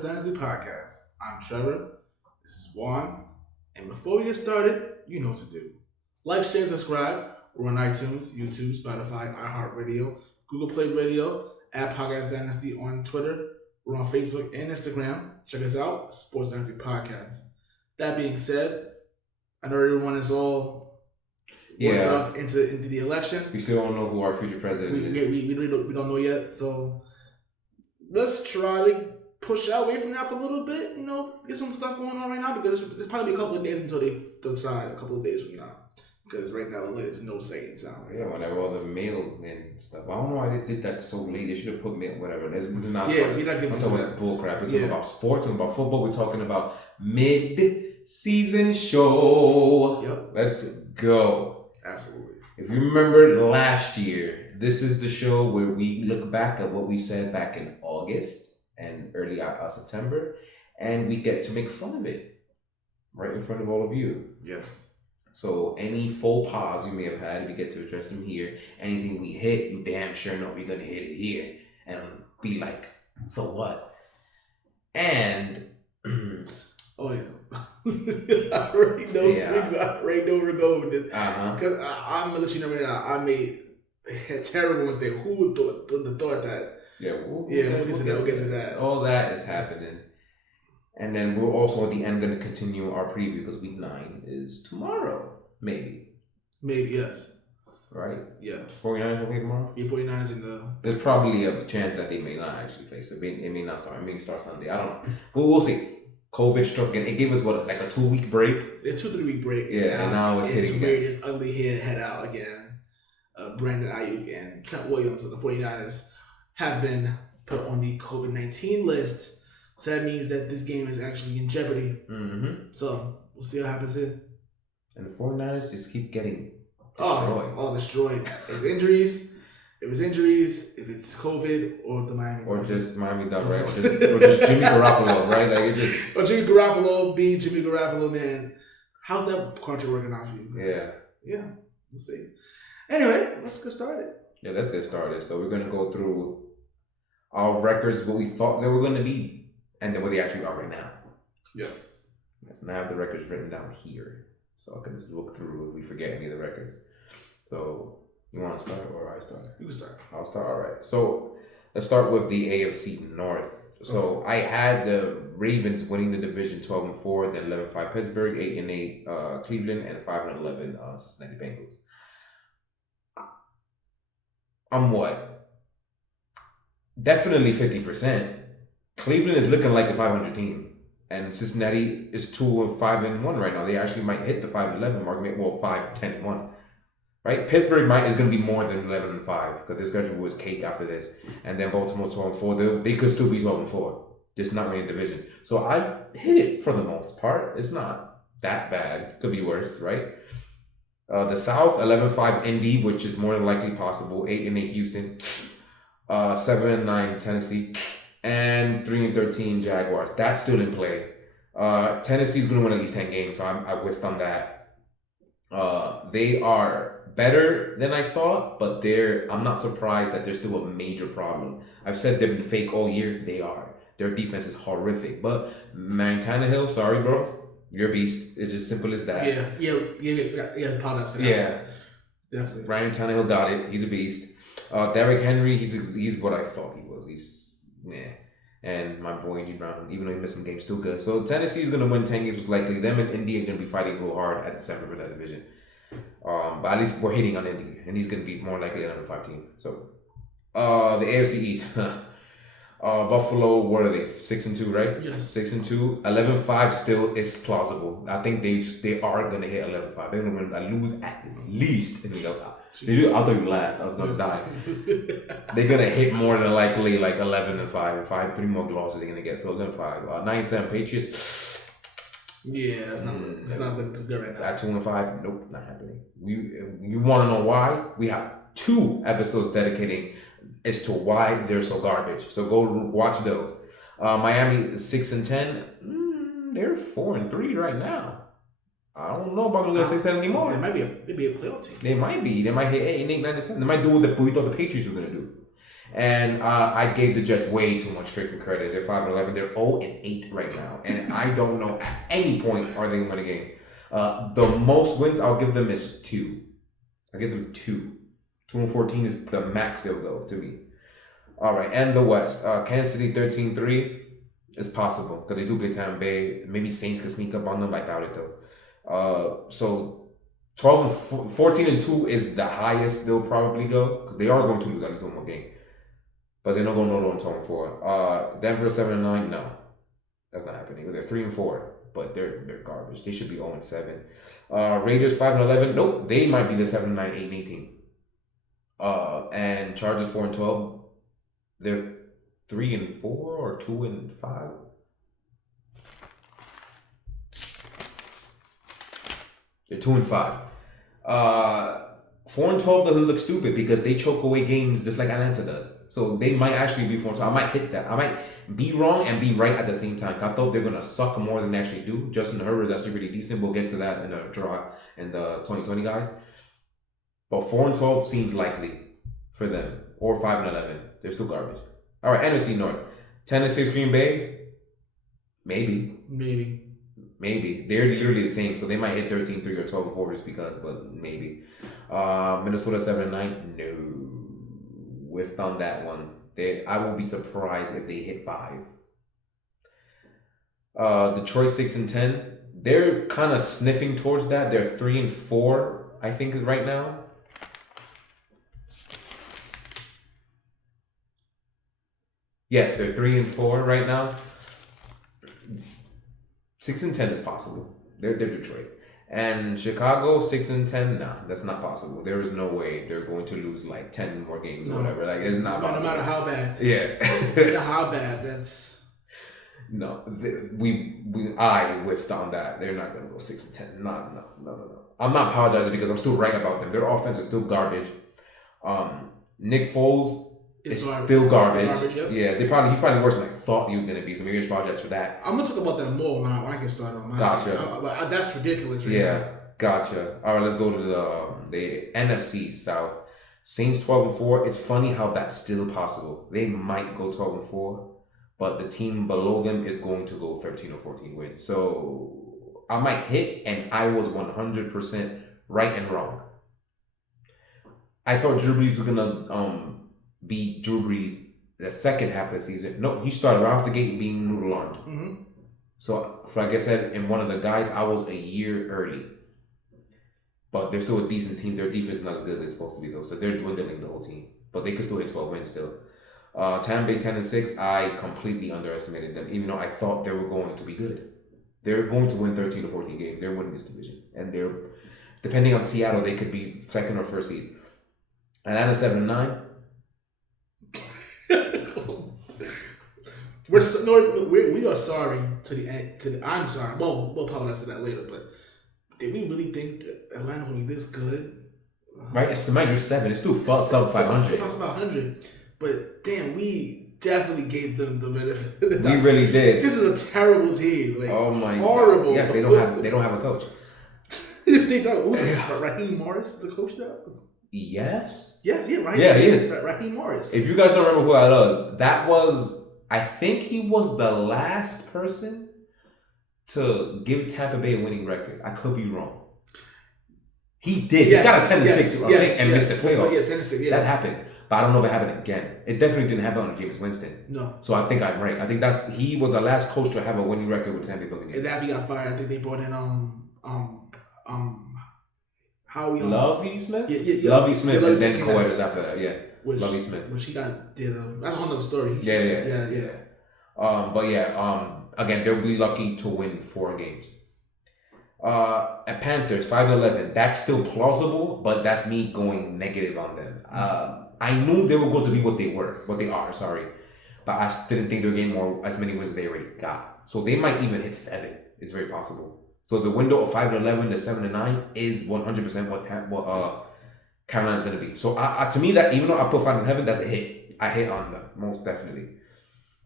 Sports Dynasty Podcast. I'm Trevor. This is Juan. And before we get started, you know what to do. Like, share, subscribe. We're on iTunes, YouTube, Spotify, iHeartradio, Google Play Radio, at Podcast Dynasty on Twitter. We're on Facebook and Instagram. Check us out, Sports Dynasty Podcast. That being said, I know everyone is all worked up into the election. We still don't know who our future president is. We don't know yet, so let's try to push out away from that for a little bit, get some stuff going on right now, because there's probably a couple of days until they decide, a couple of days from now. Because right now there's no say in town. Right? Yeah, whenever all the mail and stuff. I don't know why they did that so late. They should have put mail, whatever. There's not. Yeah, we're not giving I'm talking about bullcrap. We're talking about sports, talking about football. We're talking about mid-season show. Yep. Let's go. Absolutely. If you remember last year, this is the show where we look back at what we said back in August and early September, and we get to make fun of it right in front of all of you. Yes. So any faux pas you may have had, we get to address them here. Anything we hit, you damn sure know we're gonna hit it here, and be like, so what? And oh yeah, I already know. Yeah. I already know where we're going with this. Because I'm gonna let you know right now. I made a terrible mistake. Who would have thought that? Yeah, we'll get to that. All that is happening. And then we're also at the end going to continue our preview, because week 9 is tomorrow. Maybe, yes. Right? Yeah. 49ers will play tomorrow? Yeah, 49ers in the... There's probably a chance that they may not actually play. So it may not start. It may start Sunday. I don't know. But we'll see. COVID struck again. It gave us, like a 2-week break? A 2-3 week break. Yeah, and now it's hitting weird. It's ugly head out again. Brandon Ayuk and Trent Williams of the 49ers have been put on the COVID-19 list. So that means that this game is actually in jeopardy. Mm-hmm. So we'll see what happens here. And the 49ers just keep getting destroyed. Destroyed. If it's injuries, if it's COVID, or the Miami. Or just Miami Duck, right? or just Jimmy Garoppolo, right? Like it just. Or Jimmy Garoppolo, man. How's that contract working out for you? Yeah. We'll see. Anyway, let's get started. Yeah, let's get started. So we're gonna go through our records, what we thought they were gonna be. And then what they actually are right now. Yes. And I have the records written down here, so I can just look through if we forget any of the records. So, you want to start or I start? You can start. I'll start. All right. So, let's start with the AFC North. So, I had the Ravens winning the division 12-4, then 11-5 Pittsburgh, 8-8 Cleveland, and 5-11 Cincinnati Bengals. I'm what? Definitely 50%. Cleveland is looking like a 500 team, and Cincinnati is 2-5-1 right now. They actually might hit the 5-11 mark, well 5-10-1, right? Pittsburgh is going to be more than 11-5 because their schedule was cake after this, and then Baltimore 12-4. They could still be 12-4, just not winning the division. So I hit it for the most part. It's not that bad. Could be worse, right? The South 11-5 Indy, which is more than likely possible. 8-8 Houston, 7-9 Tennessee. And 3-13 Jaguars. That's still in play. Tennessee's going to win at least 10 games, so I whiffed on that. They are better than I thought, but I'm not surprised that they're still a major problem. I've said they've been fake all year. They are. Their defense is horrific. But Ryan Tannehill, sorry, bro. You're a beast. It's just simple as that. Yeah. Apologize for that. Yeah. Definitely. Ryan Tannehill got it. He's a beast. Derrick Henry, he's what I thought he was. And my boy A.J. Brown, even though he missed some games, still good. So Tennessee's going to win 10 games, most likely. Them and Indy are going to be fighting real hard at December for that division. But at least we're hitting on Indy, and he's going to be more likely an under 5 team. So the AFC East. Buffalo, what are they? 6-2, right? Yes. 6-2. 11-5 still is plausible. I think they are going to hit 11-5. They're going to lose at least in the They do. I thought you laughed. I was gonna die. They're gonna hit more than likely like 11-5. 3 more losses they're gonna get. So 11-5. 9-7 Patriots. Yeah, that's not looking too good right now. At 2-5, nope, not happening. You want to know why? We have 2 episodes dedicating as to why they're so garbage. So go watch those. Miami 6-10. They're 4-3 right now. I don't know about the 6-7 anymore. They might be a playoff team. They might be. They might hit 8, 9, 7. They might do what we thought the Patriots were gonna do. And I gave the Jets way too much freaking credit. They're 5-11. They're 0-8 right now, and I don't know at any point are they going to win a game. The most wins I'll give them is 2. I give them 2. 2-14 is the max they'll go to me. All right, and the West. Kansas City 13-3 is possible because they do play Tampa Bay. Maybe Saints could sneak up on them. I doubt it though. So 14-2 is the highest they'll probably go because they are going to lose at least one more game. But they're not going to go 12-4. Denver 7-9. No, that's not happening. They're 3-4, but they're garbage. They should be 0-7. Raiders 5-11. Nope, they might be the 7-9, 8-18. And Chargers 4-12. They're 3-4 or 2-5. They're 2-5. 4-12 doesn't look stupid because they choke away games just like Atlanta does. So they might actually be 4-12. I might hit that. I might be wrong and be right at the same time. I thought they're gonna suck more than they actually do. Justin Herbert, that's pretty decent. We'll get to that in the draw in the 2020 guide. But 4-12 seems likely for them, or 5-11. They're still garbage. All right, NFC North. 10-6 Green Bay. Maybe. They're literally the same, so they might hit 13-3 or 12-4 just because, but maybe. Minnesota 7-9. No. Whiffed on that one. I will be surprised if they hit 5. Detroit 6-10. They're kind of sniffing towards that. They're 3-4, I think, right now. Yes, they're 3-4 right now. 6-10 is possible. They're Detroit. And Chicago 6-10. No, that's not possible. There is no way they're going to lose like 10 more games or whatever. Like it's not possible. No matter how bad. Yeah. No matter how bad. That's. No, I whiffed on that. They're not gonna go 6-10. No. I'm not apologizing because I'm still right about them. Their offense is still garbage. Nick Foles. It's still garbage. Yep. Yeah, he's probably worse than I thought he was gonna be. So maybe I should apologize for that. I'm gonna talk about that more when I get started on mine. Gotcha. That's ridiculous. Right yeah, now. Gotcha. All right, let's go to the NFC South. Saints 12-4. It's funny how that's still possible. They might go 12-4, but the team below them is going to go 13 or 14 wins. So I might hit, and I was 100% right and wrong. I thought Drew Brees was gonna beat Drew Brees the second half of the season. No, he started right off the gate being noodle-armed. Mm-hmm. So, like I said, in one of the guides, I was a year early. But they're still a decent team. Their defense is not as good as it's supposed to be, though. So they're dwindling the whole team. But they could still hit 12 wins still. Tampa Bay 10-6, I completely underestimated them, even though I thought they were going to be good. They're going to win 13 to 14 games. They're winning this division. And they're, depending on Seattle, they could be second or first seed. Atlanta 7-9. We are sorry to the. I'm sorry. We'll apologize for that later. But did we really think that Atlanta would be this good? Right, it's the major 7. It's still sub 500. It's about 100. But damn, we definitely gave them the benefit. We really did. This is a terrible team. Like, oh my horrible. God. Yes, they don't have a coach. They talk. Who's Raheem Morris, the coach now? Yes. Yes, yeah, Raheem. Yeah, he is. Raheem Morris. If you guys don't remember who that was. I think he was the last person to give Tampa Bay a winning record. I could be wrong. He did. He got a 10-6 and missed the playoffs. Yes, 10-6. Yeah, that happened. But I don't know if it happened again. It definitely didn't happen on Jameis Winston. No. So I think I'm right. I think he was the last coach to have a winning record with Tampa Bay Buccaneers. And after he got fired, I think they brought in Howie. Lovie Smith? Yeah. Lovie Smith and then co-editors after that, yeah. Lovie Smith. Which he did that's a whole other story. Yeah. Again, they'll be lucky to win 4 games. At Panthers 5-11, that's still plausible, but that's me going negative on them. I knew they were going to be what they are, but I didn't think they were getting as many wins as they already got. So they might even hit 7. It's very possible. So the window of 5-11 to 7-9 is 100% what Carolina's going to be. So to me, that even though I put 5-11, that's a hit. I hit on them, most definitely.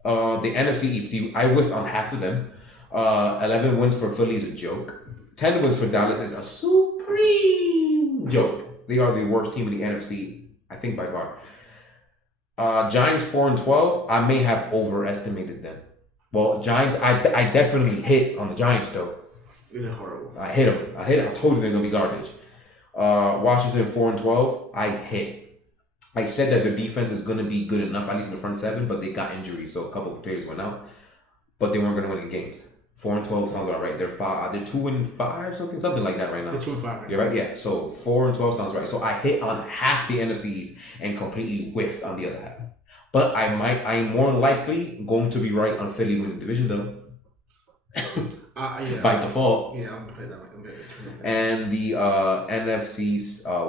The NFC East, I whiffed on half of them. 11 wins for Philly is a joke. 10 wins for Dallas is a supreme joke. They are the worst team in the NFC, I think, by far. Giants 4-12. I may have overestimated them. Well, Giants, I definitely hit on the Giants though. You're horrible. I hit them. I told you they're gonna be garbage. Washington 4-12. I hit. I said that their defense is gonna be good enough, at least in the front seven, but they got injuries, so a couple of players went out. But they weren't gonna win in games. 4-12 sounds about right. They're 2-5, something like that right now. They're 2-5. Right? You're right, yeah. So 4-12 sounds right. So I hit on half the NFC East and completely whiffed on the other half. But I'm more likely going to be right on Philly winning the division though. Yeah. By default. Yeah, I'm gonna pay that. And the NFC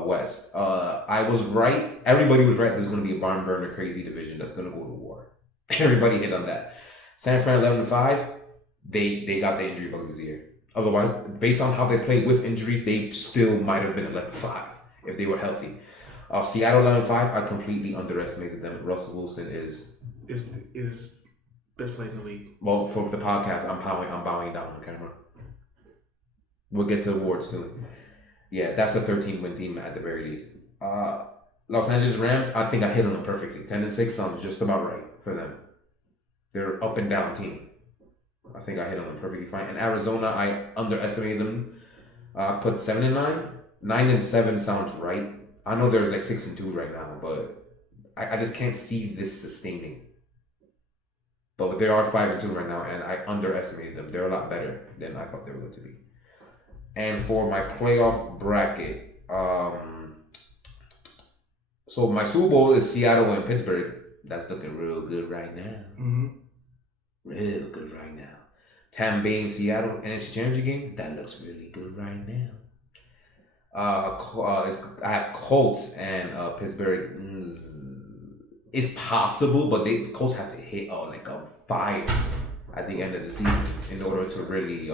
West. I was right. Everybody was right. There's going to be a barn burner crazy division that's going to go to war. Everybody hit on that. San Fran 11-5. They got the injury bug this year. Otherwise, based on how they played with injuries, they still might have been 11-5 if they were healthy. Seattle 11-5. I completely underestimated them. Russell Wilson is best player in the league. Well, for the podcast, I'm bowing down on camera. We'll get to the awards soon. Yeah, that's a 13-win team at the very least. Los Angeles Rams, I think I hit on them perfectly. 10-6 sounds just about right for them. They're an up and down team. I think I hit on them perfectly fine. And Arizona, I underestimated them. Put 7-9. 9-7 sounds right. I know they're like 6-2 right now, but I just can't see this sustaining. But they are 5-2 right now, and I underestimated them. They're a lot better than I thought they were going to be. And for my playoff bracket, so my Super Bowl is Seattle and Pittsburgh. That's looking real good right now. Mm-hmm. Real good right now. Tampa Bay and Seattle NFC Championship game. That looks really good right now. I have Colts and Pittsburgh. It's possible, but the Colts have to hit like a fire at the end of the season in order to really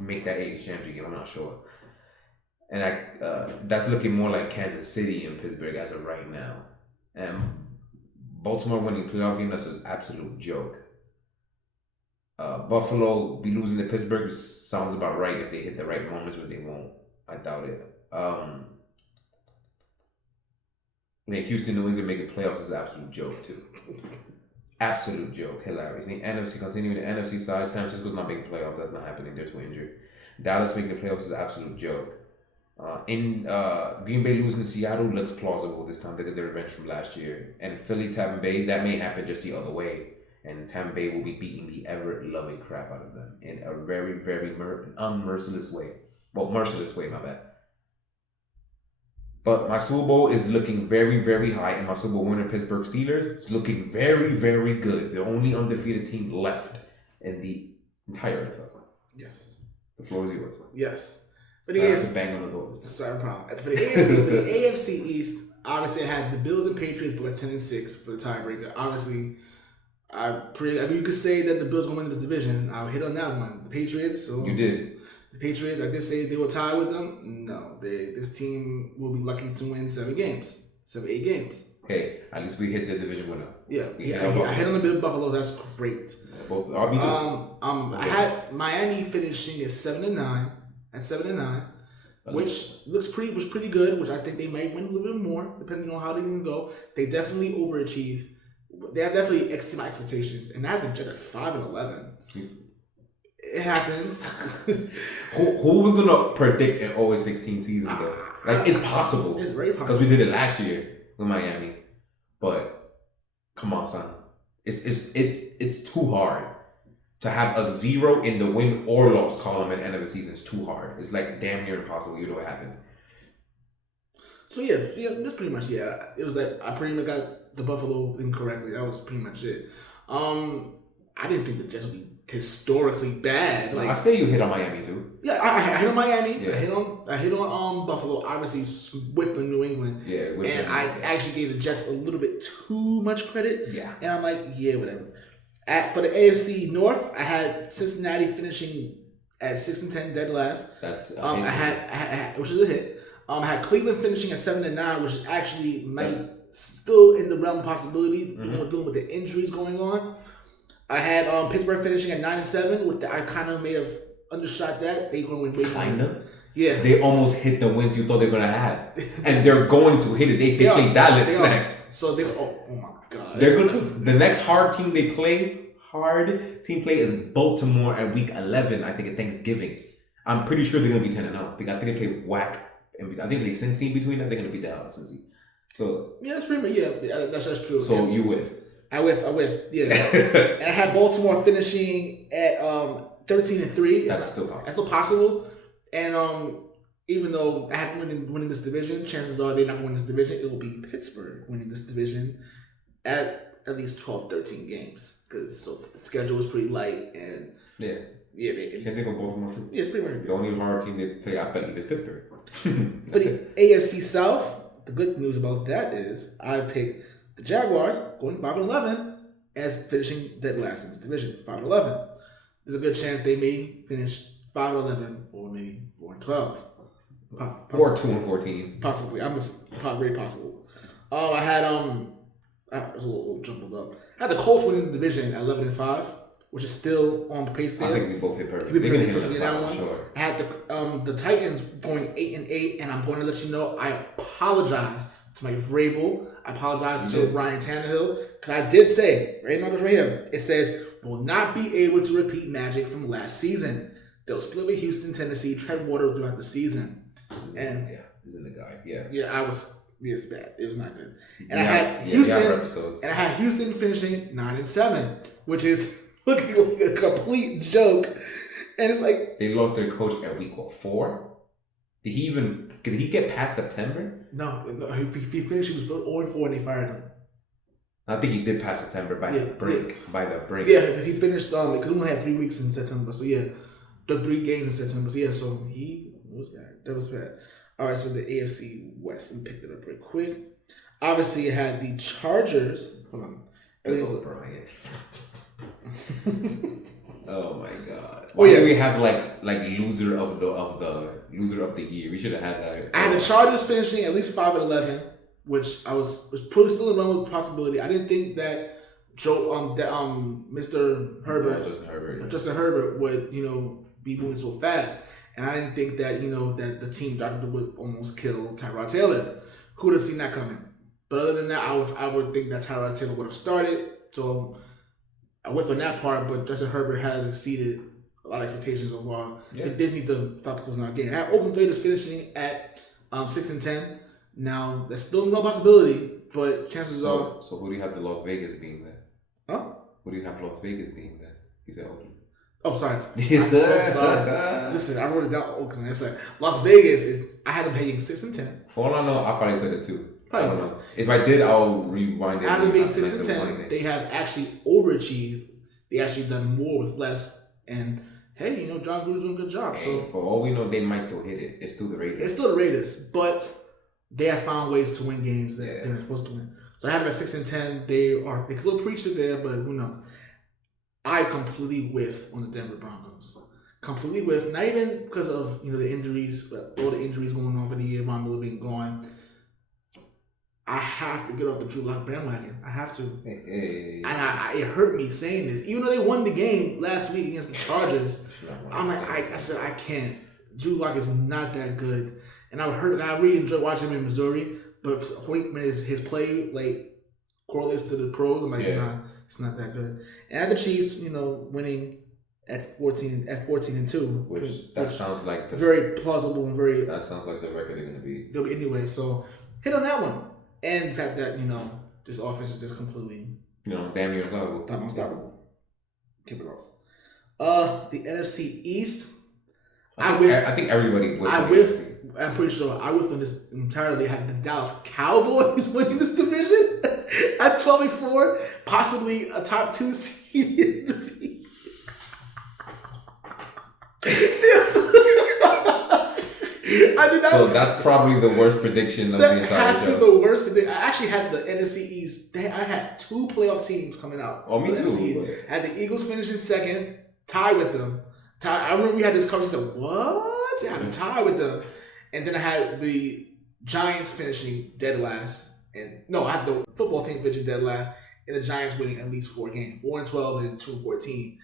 make that AFC Championship game. I'm not sure. And that's looking more like Kansas City and Pittsburgh as of right now. And Baltimore winning playoff game, that's an absolute joke. Buffalo be losing to Pittsburgh sounds about right if they hit the right moments, but they won't. I doubt it. Houston, New England making playoffs is an absolute joke too. Absolute joke, hilarious. The NFC continuing the NFC side, San Francisco's not making playoffs. That's not happening. They're too injured. Dallas making the playoffs is an absolute joke. In Green Bay losing to Seattle looks plausible this time. They got their revenge from last year. And Philly, Tampa Bay, that may happen just the other way. And Tampa Bay will be beating the ever-loving crap out of them in a very, very unmerciless way. Well, merciless way, my bad. But my Super Bowl is looking very, very high, and my Super Bowl winner, Pittsburgh Steelers, is looking very, very good. The only undefeated team left in the entire NFL. Yes. The floor is yours. Yes. But the AFC, bang on the door. Sorry, problem. For the AFC East, obviously I had the Bills and Patriots both at 10-6 for the tiebreaker. Obviously, I mean, you could say that the Bills gonna win this division. I hit on that one. The Patriots. So you did. The Patriots, I did say they will tie with them. No, this team will be lucky to win 8 games. Hey, at least we hit the division winner. Yeah, I hit on the Bills Buffalo. That's great. Yeah, both RB2. I had Miami finishing at 7-9, which was pretty good. Which I think they might win a little bit more depending on how they can go. They definitely overachieved. They have definitely exceeded my expectations, and I had the Jets at 5-11. It happens. Who was gonna predict an 0-16 season though? Like it's possible. It's very possible because we did it last year with Miami. But come on, son, it's too hard to have a 0 in the win or loss column at the end of the season. It's too hard. It's like damn near impossible. You know what happened. So yeah, that's pretty much It was like I pretty much got the Buffalo incorrectly. That was pretty much it. I didn't think the Jets would be historically bad. Like I say, you hit on Miami too. Yeah, I hit on Miami. Yeah. I hit on Buffalo. Obviously, with the New England. Yeah, and I actually gave the Jets a little bit too much credit. Yeah, and I'm like, yeah, whatever. For the AFC North, I had Cincinnati finishing at 6-10, dead last. That's I had which is a hit. I had Cleveland finishing at 7-9, which is actually still in the realm of possibility, dealing with the injuries going on. I had Pittsburgh finishing at 9-7, which I kind of may have undershot that. They going to win kind of. Yeah, they almost hit the wins you thought they were gonna have, and they're going to hit it. They play Dallas next. So they oh my god. They're gonna the next hard team play is Baltimore at week 11. I think at Thanksgiving. I'm pretty sure they're gonna be 10-0. I think they play whack, and I think they Cincy between them. They're gonna beat the hell out of Cincy. So yeah, that's pretty much that's true. So and you whiff. I whiff, yeah. And I had Baltimore finishing at 13-3. That's still possible. That's still possible. And even though I have winning this division, chances are they're not going to win this division. It will be Pittsburgh winning this division at least 12, 13 games. Because the schedule is pretty light. And yeah. Can't think of Baltimore too. Yeah, it's pretty much the only hard team they play, I believe, is Pittsburgh. For the AFC South, the good news about that is I picked the Jaguars going 5-11 as finishing dead last in this division, 5-11. There's a good chance they may finish 5-11 or maybe 4-12. Or 2-14. Possibly. Very possible. I had it was a little jumbled up. I had the Colts winning the division at 11-5, which is still on pace there. I think we both hit perfect. We hit perfect in that one. Sure. I had the Titans going 8-8, and I'm going to let you know I apologize to Mike Vrabel. I apologize to Ryan Tannehill because I did say right now, right here, it says will not be able to repeat magic from last season. They'll split with Houston, Tennessee, tread water throughout the season. And he's in the guy. Yeah. It's bad. It was not good. And I had Houston finishing 9-7, which is looking like a complete joke. And it's like they lost their coach at week 4. Did he get past September? No. He finished. He was 0-4 and they fired him. I think he did pass September by the break. Yeah, he finished because we only had 3 weeks in September. So yeah, the 3 games in September. So yeah, so he was bad. That was bad. All right, so the AFC West. Let me pick that up real quick. Obviously, it had the Chargers. Hold on. Oh my god! Why do we have like loser of the year? We should have had that. I had the Chargers finishing at least 5-11, which I was probably still in the realm of possibility. I didn't think that Mr. Herbert, Justin Herbert would be moving so fast, and I didn't think that that the team doctor would almost kill Tyrod Taylor. Who would have seen that coming? But other than that, I would think that Tyrod Taylor would have started. So I went on that part, but Justin Herbert has exceeded a lot of expectations overall. Yeah. They just need to stop closing out games. I have Oakland Raiders finishing at 6-10. Now that's still no possibility, but chances are. So who do you have the Las Vegas being there? Huh? Who do you have Las Vegas being there? You said Oakland. Oh, sorry. I'm so sorry. Listen, I wrote it down. Oakland. It's like Las Vegas is. I had them paying 6-10. For all I know, I probably said it too. I don't know. If I did, I'll rewind it. Out of being 6-10, they have actually overachieved. They actually done more with less. And hey, John Gruden's doing a good job. And so for all we know, they might still hit it. It's still the Raiders. But they have found ways to win games that they're not supposed to win. So I have them at 6-10. They can still preach it there, but who knows? I completely whiff on the Denver Broncos. Completely whiff. Not even because of the injuries, but all the injuries going on for the year. Von Miller being gone. I have to get off the Drew Lock bandwagon. I have to. And it hurt me saying this. Even though they won the game last week against the Chargers, I'm like, I said, I can't. Drew Lock is not that good. And I really enjoyed watching him in Missouri. But when his play correlates to the pros, I'm like, nah, it's not that good. And I had the Chiefs, winning at 14-2. Which sounds like very plausible and very. That sounds like the record they're gonna be. They'll be anyway. So hit on that one. And the fact that, this offense is just completely... damn near unstoppable. Keep it else. The NFC East... I think everybody... I'm pretty sure I whiffed on this entirely. I had the Dallas Cowboys winning this division at 12-4. Possibly a top 2 seed in the team. I did not. So that's probably the worst prediction of the entire show. That has to be the worst prediction. I actually had the NFC East. I had 2 playoff teams coming out. Oh, me too. I had the Eagles finishing second, tie with them. I remember we had this conversation. What? I had a tie with them, and then I had the Giants finishing dead last. I had the football team finishing dead last, and the Giants winning at least 4 games, 4-12 and 2-14.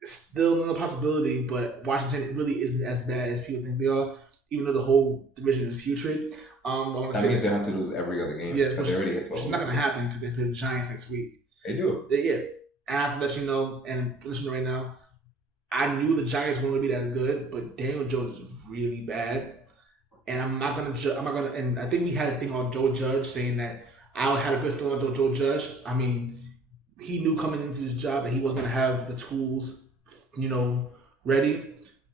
It's still no possibility, but Washington really isn't as bad as people think they are. Even though the whole division is putrid. I want to That say means they have to lose every other game. yeah, Because they already hit 12. which is not going to happen because they play the Giants next week. They do. Yeah, and I have to let you know, and listen right now, I knew the Giants weren't going to be that good, but Daniel Jones is really bad. And I'm not gonna. And I think we had a thing on Joe Judge saying that I had a good feeling about Joe Judge. I mean, he knew coming into his job that he wasn't gonna have the tools, ready,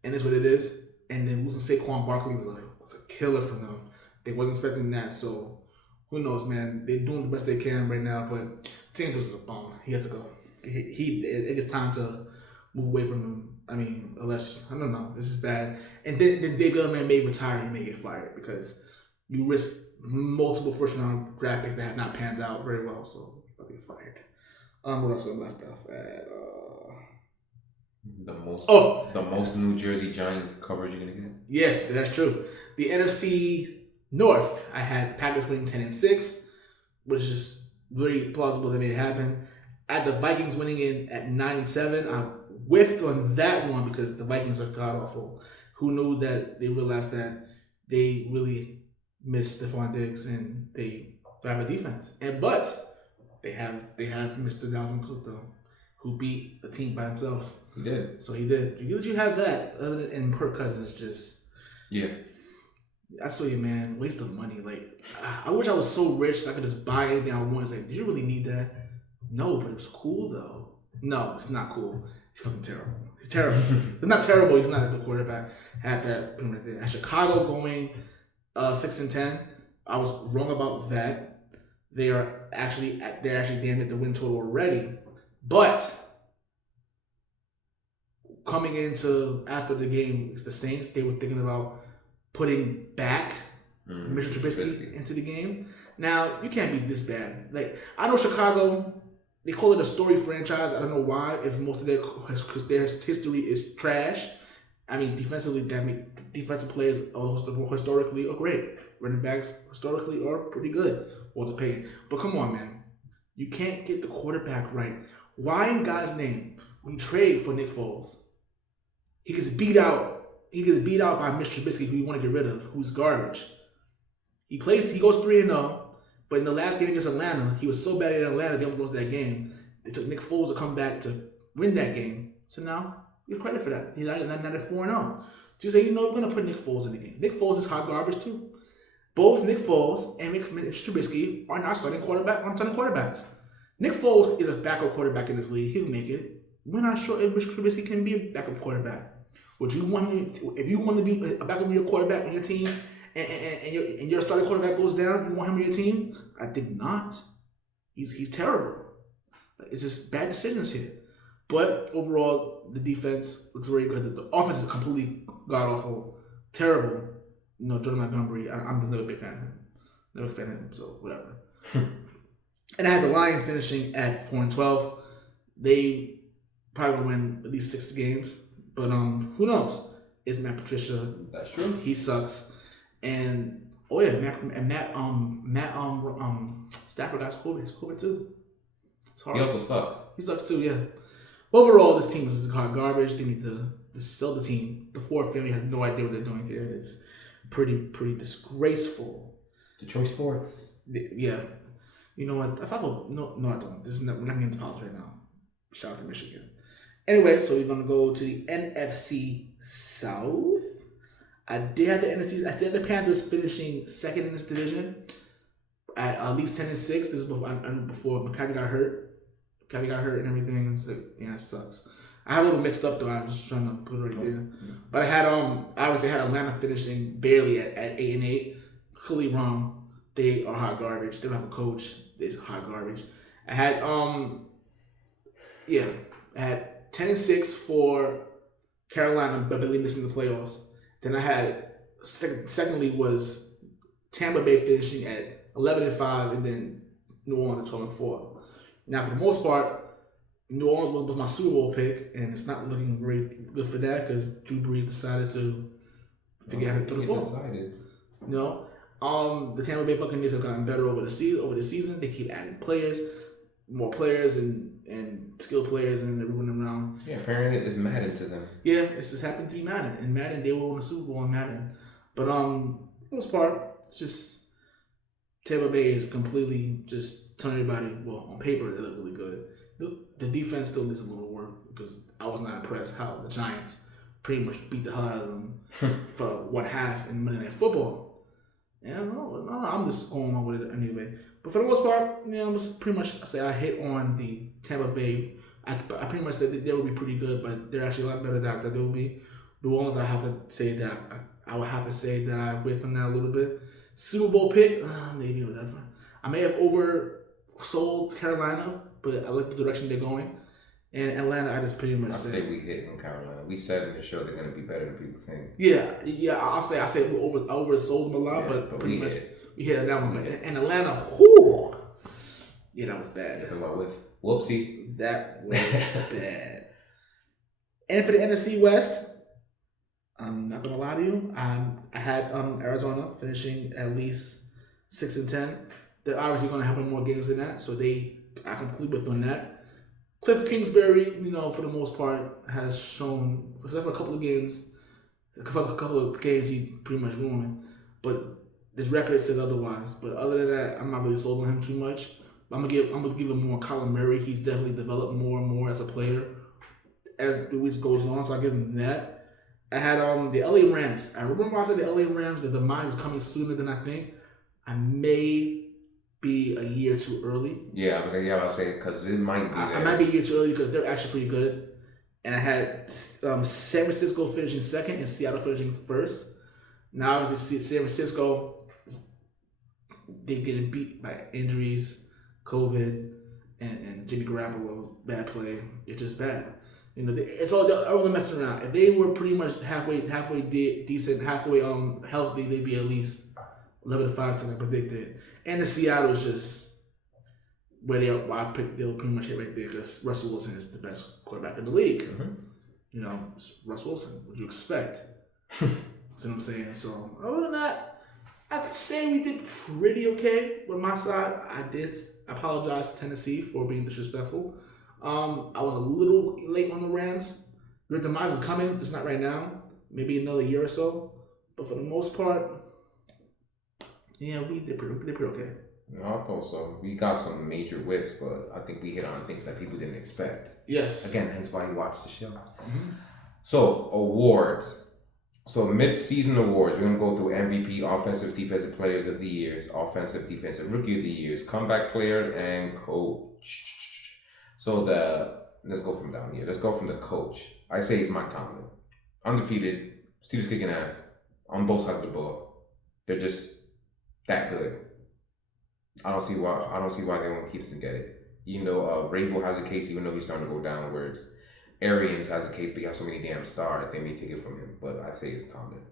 and it's what it is. And then losing Saquon Barkley was a killer for them. They wasn't expecting that, so who knows, man? They're doing the best they can right now, but Daniel is a bum. He has to go. It is time to move away from him. I mean, unless, I don't know, this is bad. And then Dave Gettleman may retire, he may get fired because you risk multiple first round draft picks that have not panned out very well, so he'll get fired. What else am I left off at? The most New Jersey Giants coverage you're gonna get. Yeah, that's true. The NFC North, I had Packers winning 10-6, which is very plausible that made it happen. I had the Vikings winning in at 9-7. I whiffed on that one because the Vikings are god awful. Who knew that they realized that they really missed Stephon Diggs and they have a defense. But they have Mr. Dalvin Cook though, who beat a team by himself. He did. So he did. You have that. Other than Kirk Cousins, just I swear you, man, waste of money. Like I wish I was so rich that I could just buy anything I want. It's like, did you really need that? No, but it was cool though. No, it's not cool. He's fucking terrible. He's terrible. He's not terrible. He's not a good quarterback. Had that pretty much there. At Chicago going 6-10. I was wrong about that. They're actually damn at the win total already. But coming into after the game, it's the Saints. They were thinking about putting back Mitchell Trubisky into the game. Now you can't be this bad. Like I know Chicago. They call it a story franchise. I don't know why. If most of their history is trash. I mean, defensively, defensive players historically are great. Running backs historically are pretty good. Walter Payton. But come on, man. You can't get the quarterback right. Why in God's name we trade for Nick Foles? He gets beat out. He gets beat out by Mitch Trubisky, who you want to get rid of, who's garbage. He goes 3-0. But in the last game against Atlanta, he was so bad in Atlanta, they almost lost that game. They took Nick Foles to come back to win that game. So now, you get credit for that. He's not at 4-0. So you say, we're going to put Nick Foles in the game. Nick Foles is hot garbage too. Both Nick Foles and Mitch Trubisky are not starting quarterbacks. Nick Foles is a backup quarterback in this league. He'll make it. We're not sure if Mitch Trubisky can be a backup quarterback. If you want to be a backup quarterback on your team, and your starting quarterback goes down, you want him on your team? I think not. He's terrible. It's just bad decisions here. But overall, the defense looks very good. The offense is completely god awful, terrible. Jordan Montgomery. I'm just never a big fan of him. Never a fan of him. So whatever. And I had the Lions finishing at 4-12. They probably will win at least 6 games, but who knows? It's Matt Patricia. That's true. He sucks. And Matt Stafford got COVID. He's COVID too. He also sucks. He sucks too, yeah. Overall, this team is garbage. They need to sell the team. The Ford family has no idea what they're doing here. It's pretty disgraceful. Detroit sports. Yeah. You know what? I don't. We're not getting into politics right now. Shout out to Michigan. Anyway, so we're gonna go to the NFC South. I did have the NFC. I had the Panthers finishing second in this division at least 10-6. This is before McCaffrey got hurt. McCaffrey got hurt and everything. It's like, yeah, it sucks. I have a little mixed up though. I was just trying to put it right there. But I had obviously had Atlanta finishing barely at 8-8. Clearly wrong. They are hot garbage. They don't have a coach. They're hot garbage. I had 10-6 for Carolina, but barely missing the playoffs. Then I had secondly was Tampa Bay finishing at 11-5, and then New Orleans at 12-4. Now, for the most part, New Orleans was my Super Bowl pick, and it's not looking very good for that because Drew Brees decided to figure out how to throw the ball. The Tampa Bay Buccaneers have gotten better over the season. They keep adding more players, and skilled players, and everyone around. Yeah, apparently it's Madden to them. Yeah, it's just happened to be Madden. And Madden, they were on the Super Bowl in Madden. But for the most part, it's just Tampa Bay is completely just telling everybody, well, on paper, they look really good. The defense still needs a little work because I was not impressed how the Giants pretty much beat the hell out of them for one half in Monday Night Football. Yeah, no, I'm just going on with it anyway. But for the most part, yeah, I'm just pretty much say I hit on the Tampa Bay. I pretty much said that they would be pretty good, but they're actually a lot better than they will be. New Orleans, I have to say that I would have to say that I whiffed on that a little bit. Super Bowl pick, maybe whatever. I may have oversold Carolina, but I like the direction they're going. And Atlanta, I just pretty much say we hit on Carolina. We said in the show they're going to be better than people think. Yeah. I say we oversold them a lot, but pretty much we hit that one. And Atlanta, whoo, yeah, that was bad. That's about with whoopsie. That was bad. And for the NFC West, I'm not gonna lie to you. I had Arizona finishing at least 6-10. They're obviously gonna have more games than that, so I completely with on that. Cliff Kingsbury, for the most part, has shown, except for a couple of games he pretty much ruined. But his record says otherwise. But other than that, I'm not really sold on him too much. I'm gonna give him more Kyler Murray. He's definitely developed more and more as a player as the week goes on. So I give him that. I had the LA Rams. I remember I said the LA Rams that the demise is coming sooner than I think. I may be a year too early. Yeah, I was saying because it might be. I might be a year too early because they're actually pretty good. And I had San Francisco finishing second and Seattle finishing first. Now obviously San Francisco, they're getting beat by injuries, COVID, and Jimmy Garoppolo, bad play. It's just bad. It's all they're messing around. If they were pretty much halfway decent, halfway healthy, they'd be at least 11-5 to I predicted. And the Seattle is just where I picked. They'll pretty much hit right there because Russell Wilson is the best quarterback in the league. Mm-hmm. It's Russ Wilson. What do you expect? See what I'm saying? So other than that, I'd say we did pretty okay with my side. I apologize to Tennessee for being disrespectful. I was a little late on the Rams. Their demise is coming. It's not right now. Maybe another year or so. But for the most part, yeah, we did pretty okay. No, I thought so. We got some major whiffs, but I think we hit on things that people didn't expect. Yes. Again, hence why you watch the show. Mm-hmm. So, awards. So, mid-season awards. We're going to go through MVP, Offensive, Defensive Players of the Years, Offensive, Defensive Rookie of the Years, Comeback Player, and Coach. So, let's go from down here. Let's go from the coach. I say it's Mike Tomlin. Undefeated. Steelers kicking ass on both sides of the ball. They're just that good. I don't see why they won't keep us and get it. Even though Vrabel has a case, even though he's starting to go downwards. Arians has a case, but he has so many damn stars, they may take it from him. But I say it's Tomlin.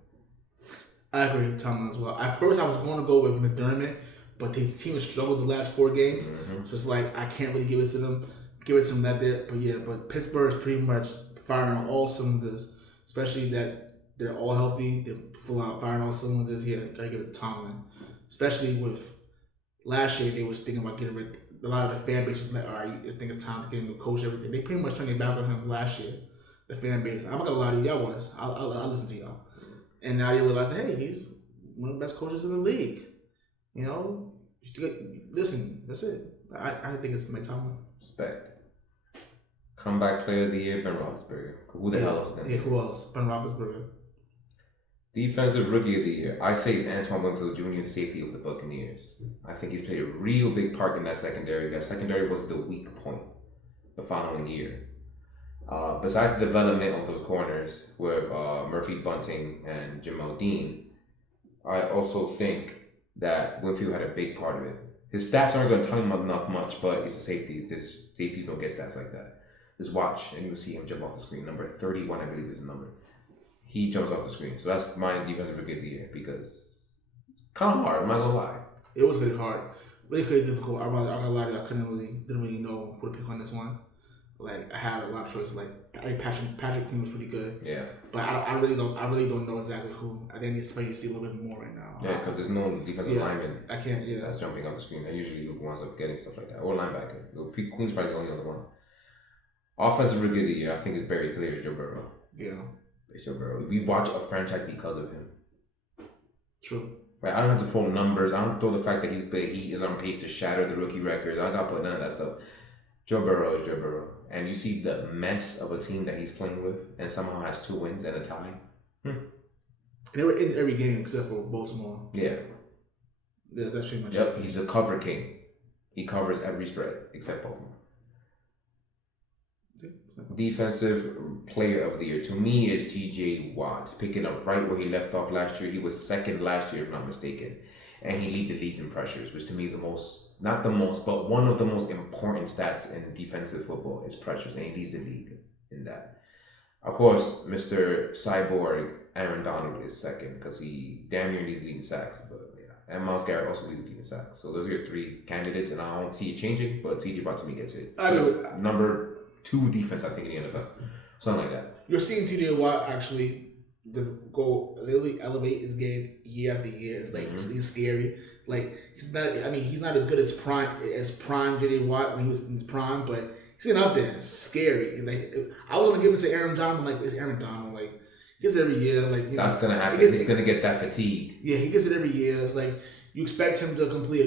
I agree with Tomlin as well. At first, I was going to go with McDermott, but his team has struggled the last 4 games. Mm-hmm. So it's like, I can't really give it to them. Give it to them that bit. But Pittsburgh is pretty much firing on all cylinders, especially that they're all healthy. They're full out firing on all cylinders. Yeah, gotta give it to Tomlin. Especially with last year, they was thinking about getting rid. A lot of the fan base was like, all right, I think it's time to get a new coach. Everything they pretty much turned their back on him last year. The fan base. I'm not gonna lie to you, y'all was. I'll listen to y'all. And now you realize that hey, he's one of the best coaches in the league. Listen, that's it. I think it's Mike Tomlin. Respect. Comeback Player of the Year, Ben Roethlisberger. Who the hell else? Who else? Ben Roethlisberger. Defensive Rookie of the Year. I say it's Antoine Winfield Jr., the safety of the Buccaneers. I think he's played a real big part in that secondary. That secondary was the weak point the following year. Besides the development of those corners with Murphy Bunting and Jamel Dean, I also think that Winfield had a big part of it. His stats aren't going to tell him enough much, but it's a safety. Safeties don't get stats like that. Just watch and you'll see him jump off the screen. Number 31, I believe, is the number. He jumps off the screen. So that's my defensive rookie of the year because it's kind of hard. I'm not going to lie. It was really hard. Really difficult. I'm not going to lie to you. I didn't really know who to pick on this one. Like, I had a lot of choices. Like, Patrick Queen was pretty good. Yeah. But I really don't know exactly who. I think it's maybe see a little bit more right now. Yeah, because there's no defensive lineman. I can't, that's jumping off the screen. They're usually who winds up getting stuff like that. Or linebacker. Queen's probably the only other one. Offensive rookie of the year, I think it's very clear, Joe Burrow. Yeah. It's Joe Burrow. We watch a franchise because of him. True. Right? I don't have to throw numbers. I don't throw the fact that he is on pace to shatter the rookie records. I don't got to put none of that stuff. Joe Burrow is Joe Burrow. And you see the mess of a team that he's playing with and somehow has 2 wins and a tie. They were in every game except for Baltimore. Yeah. Yeah, that's pretty much Yep, he's a cover king. He covers every spread except Baltimore. Defensive player of the year to me is TJ Watt, picking up right where he left off last year. He was second last year, if not mistaken, and he lead the leagues in pressures, which to me not the most, but one of the most important stats in defensive football is pressures, and he leads the league in that. Of course, Mr. Cyborg Aaron Donald is second because he damn near leads leading sacks, but yeah, and Myles Garrett also leads leading sacks. So those are your 3 candidates, and I don't see it changing, but TJ Watt to me gets it. I know. Number 2 defense, I think, in the NFL. Something like that. You're seeing TJ Watt actually literally elevate his game year after year. It's like it's scary. Like he's not as good as prime JJ Watt when he was in his prime, but he's getting up there. It's scary. And like I was gonna give it to Aaron Donald, like it's Aaron Donald. Like he gets it every year. Like that's gonna happen. He's gonna get that fatigue. Yeah, he gets it every year. It's like you expect him to be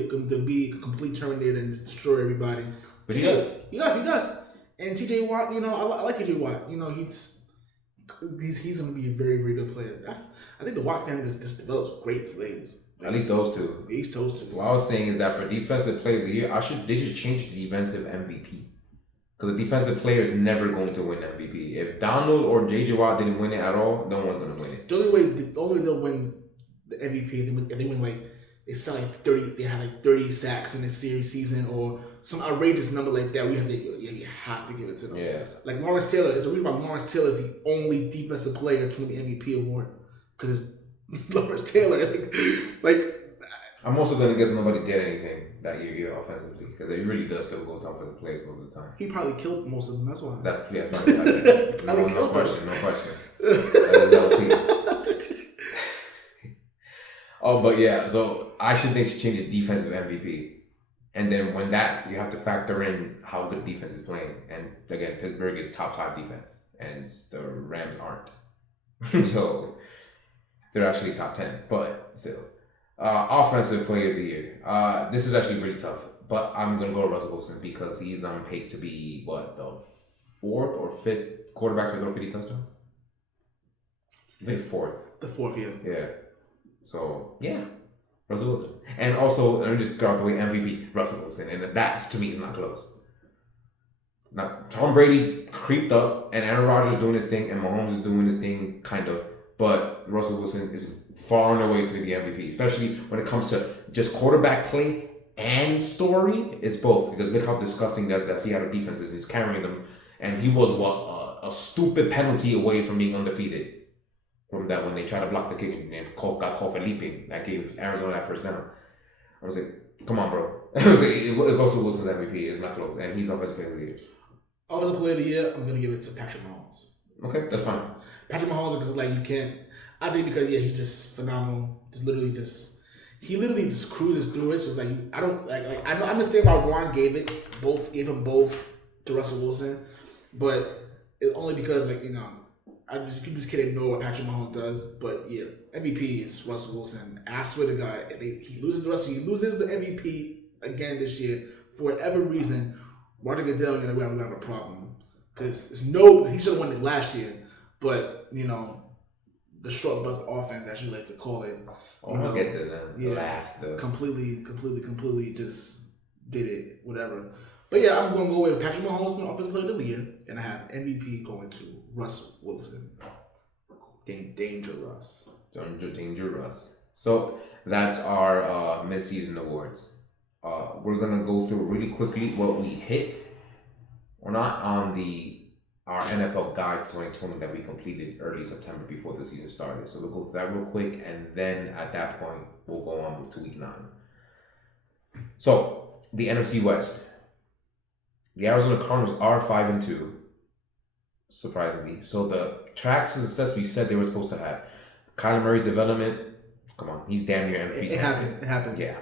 a complete Terminator and just destroy everybody. But he does. He does. And TJ Watt, I like TJ Watt. He's going to be a very, very good player. I think the Watt family just develops great players. At least those 2. At least those 2. What I was saying is that for defensive player of the year, they should change to defensive MVP. Because the defensive player is never going to win MVP. If Donald or JJ Watt didn't win it at all, no one's going to win it. The only way they'll win the MVP if they win like they sell like 30. They have like 30 sacks in this season or some outrageous number like that. You have to give it to them. Yeah. Like Lawrence Taylor. It's the reason why Lawrence Taylor is the only defensive player to win the MVP award because it's Lawrence Taylor. I'm also gonna guess nobody did anything that year either offensively because it really does still go to offensive plays most of the time. He probably killed most of them. That's why. That's not no question. That is Oh, but yeah, so I should think she change the defensive MVP. And then when that, you have to factor in how good defense is playing. And again, Pittsburgh is top 5 defense, and the Rams aren't. So they're actually top 10, but still. Offensive player of the year. This is actually pretty tough, but I'm going to go to Russell Wilson because he's on pace to be, the 4th or 5th quarterback to throw 50 touchdowns? I think it's 4th. The 4th, yeah. Yeah. So, yeah. Russell Wilson. And also, let me just go out the way, MVP, Russell Wilson. And that, to me, is not close. Now, Tom Brady creeped up, and Aaron Rodgers doing his thing, and Mahomes is doing his thing, kind of. But Russell Wilson is far and away to be the MVP, especially when it comes to just quarterback play and story. It's both. Because look how disgusting that Seattle defense is. He's carrying them. And he was, a stupid penalty away from being undefeated. From that when they tried to block the kick and got called for leaping. That gave Arizona that first down. I was like, come on, bro. I was like, Russell Wilson's MVP. It's not close. And he's offensive player of the year. Offensive player of the year, I'm going to give it to Patrick Mahomes. Okay, that's fine. Patrick Mahomes, because you can't. I think because, he's just phenomenal. He literally just cruises through it. So it's I understand why Juan gave him both to Russell Wilson. But it's only because, you just can't ignore what Patrick Mahomes does, but yeah, MVP is Russell Wilson. I swear to God, if he loses the MVP again this year for whatever reason, Roger Goodell and we're gonna have a problem because he should have won it last year, but the short bus offense, as you like to call it. We'll get to the last. Completely just did it, whatever. But yeah, I'm going to go with Patrick Mahomes, Offensive Player of the Year, and I have MVP going to Russell Wilson. Dangerous. So that's our midseason awards. We're going to go through really quickly what we hit. We're not on our NFL Guide 2020 that we completed early September before the season started. So we'll go through that real quick, and then at that point, we'll go on to week 9. So, the NFC West. The Arizona Cardinals are 5-2, surprisingly. So the tracks and success we said they were supposed to have. Kyler Murray's development, come on, he's damn near MVP. It happened. Yeah.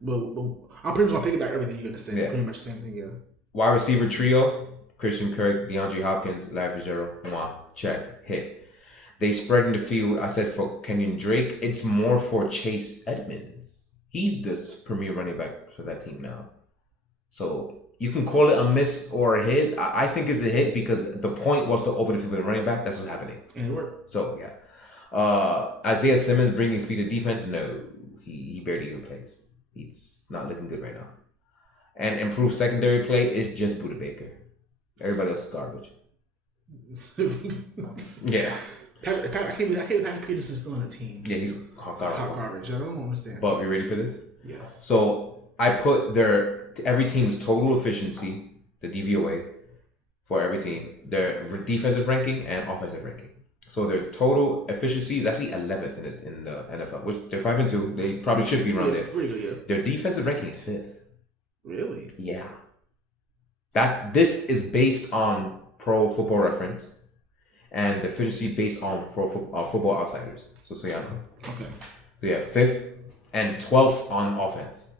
Well, I'm pretty much going to piggyback everything you're going to say. Yeah. Pretty much the same thing, yeah. Wide receiver trio, Christian Kirk, DeAndre Hopkins, Larry Fitzgerald, check, hit. They spread in the field. I said for Kenyon Drake, it's more for Chase Edmonds. He's the premier running back for that team now. So you can call it a miss or a hit. I think it's a hit because the point was to open the field with a running back. That's what's happening. And it worked. So yeah. Isaiah Simmons bringing speed to defense. No, he barely even plays. He's not looking good right now. And improved secondary play is just Buda Baker. Everybody else is garbage. Yeah. I can't believe Peterson's still on the team. Yeah, he's hot garbage. I don't understand. But you ready for this? Yes. So I put every team's total efficiency, the DVOA, for every team, their defensive ranking and offensive ranking. So their total efficiency is actually 11th in the NFL, which they're 5-2. They probably should be around there. Pretty good, yeah. Their defensive ranking is 5th. Really? Yeah. This is based on Pro Football Reference and the efficiency based on Football Outsiders. So yeah. Okay. So yeah, 5th and 12th on offense.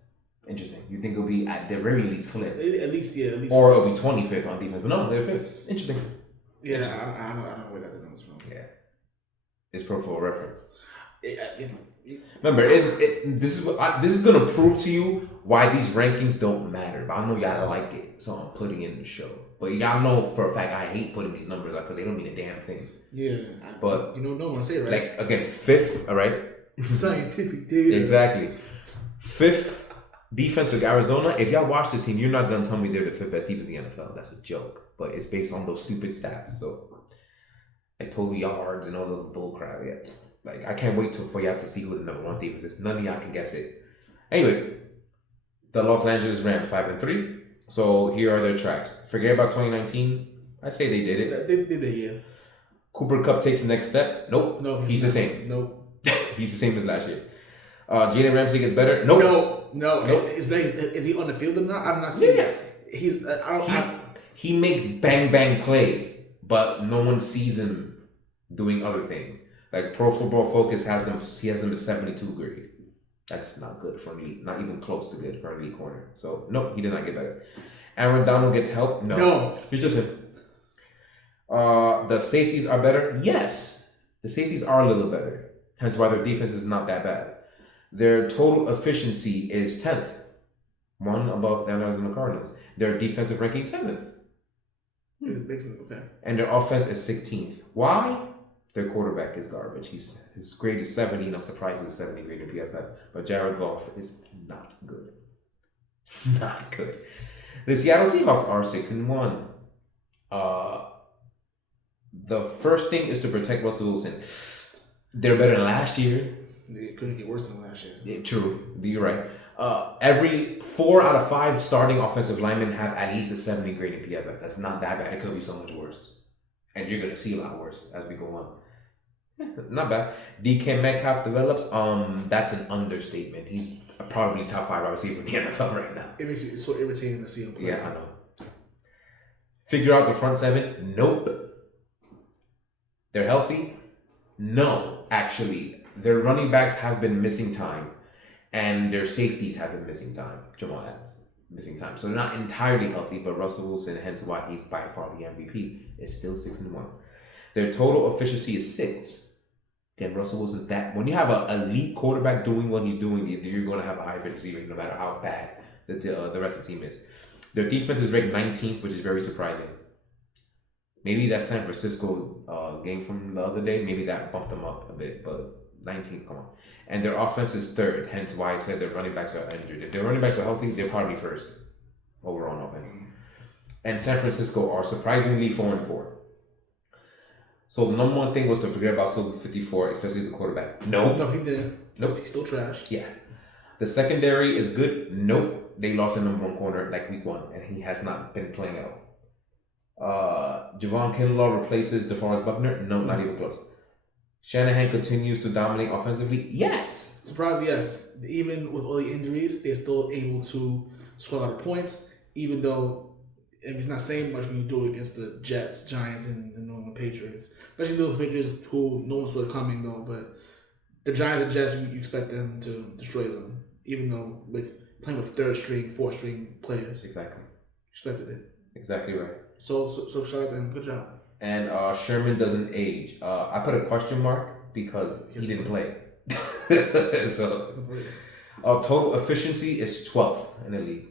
Interesting. You think it'll be at the very least flip? At least. Or it'll be 25th on defense. But no, they're 5th. Interesting. Yeah, I don't know where that comes from. Yeah. It's Pro Football Reference. Remember, this is gonna prove to you why these rankings don't matter. But I know y'all don't like it, so I'm putting it in the show. But y'all know for a fact I hate putting these numbers up because they don't mean a damn thing. Yeah, but you don't know what I say, right? Like again, 5th, all right. Scientific data. Exactly. 5th defense of Arizona. If y'all watch the team, you're not gonna tell me they're the 5th best defense in the NFL. That's a joke. But it's based on those stupid stats. So like total yards and all those bull crap. Yeah. Like, I can't wait for y'all to see who the number 1 defense is. None of y'all can guess it. Anyway, the Los Angeles Rams 5-3. So here are their tracks. Forget about 2019. I say they did it. They did it, yeah. Cooper Kupp takes the next step. Nope. No, he's the same. Nope. He's the same as last year. Jalen Ramsey gets better. Nope. No. Is he on the field or not? I'm not saying that. He makes bang plays, but no one sees him doing other things. Like Pro Football Focus has them at 72 grade. That's not good for an elite, not even close to good for an elite corner. So no, he did not get better. Aaron Donald gets help. No. He's just him. The safeties are better. Yes, the safeties are a little better. Hence why their defense is not that bad. Their total efficiency is 10th, one above the Arizona Cardinals. Their defensive ranking 7th. Okay. And their offense is 16th. Why? Their quarterback is garbage. His grade is 70, and I'm surprised it's 70 grade in PFF. But Jared Goff is not good. Not good. The Seattle Seahawks are 6-1. The first thing is to protect Russell Wilson. They're better than last year. They couldn't get worse than last year. Yeah, true. You're right. Every 4 out of 5 starting offensive linemen have at least a 70 grade in PFF. That's not that bad. It could be so much worse. And you're going to see a lot worse as we go on. Not bad. DK Metcalf develops. That's an understatement. He's probably top 5 wide receiver in the NFL right now. It makes it so irritating to see him play. Yeah, I know. Figure out the front 7. Nope. They're healthy. No, actually, their running backs have been missing time, and their safeties have been missing time. Jamal Adams missing time, so they're not entirely healthy. But Russell Wilson, hence why he's by far the MVP, is still 6-1. Their total efficiency is 6. Again, Russell Wilson's that. When you have an elite quarterback doing what he's doing, you're going to have a high efficiency rate, no matter how bad the rest of the team is. Their defense is ranked 19th, which is very surprising. Maybe that San Francisco game from the other day, maybe that bumped them up a bit, but 19th, come on. And their offense is 3rd, hence why I said their running backs are injured. If their running backs were healthy, they're probably 1st overall on offense. And San Francisco are surprisingly 4-4. So the number 1 thing was to forget about Super 54, especially the quarterback. Nope. No, he didn't. Nope. He's still trash. Yeah. The secondary is good. Nope. They lost the number 1 corner like week 1, and he has not been playing out. Javon Kinlaw replaces DeForest Buckner. No, not even close. Shanahan continues to dominate offensively. Yes. Surprise, yes. Even with all the injuries, they're still able to score a lot of points, even though it's not saying much when you do it against the Jets, Giants, and the New England Patriots. Especially those Patriots who no one saw it coming, though. But the Giants and Jets, you expect them to destroy them, even though with playing with 3rd string, 4th string players. Exactly. Expected it. Exactly right. So shout out to him. Good job. And Sherman doesn't age. I put a question mark because he didn't play. So total efficiency is 12th in the league.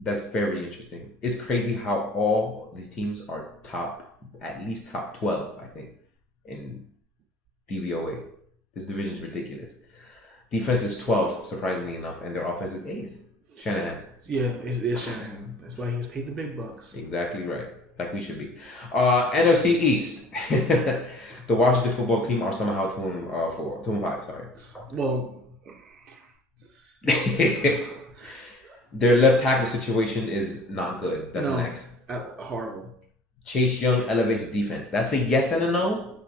That's very interesting. It's crazy how all these teams are at least top 12, I think, in DVOA. This division is ridiculous. Defense is 12th, surprisingly enough, and their offense is 8th. Shanahan. Yeah, it's Shanahan. That's why he was paid the big bucks. Exactly right. Like we should be. NFC East. The Washington football team are somehow 2-5, sorry. Well, their left tackle situation is not good. That's next. Horrible. Chase Young elevates defense. That's a yes and a no.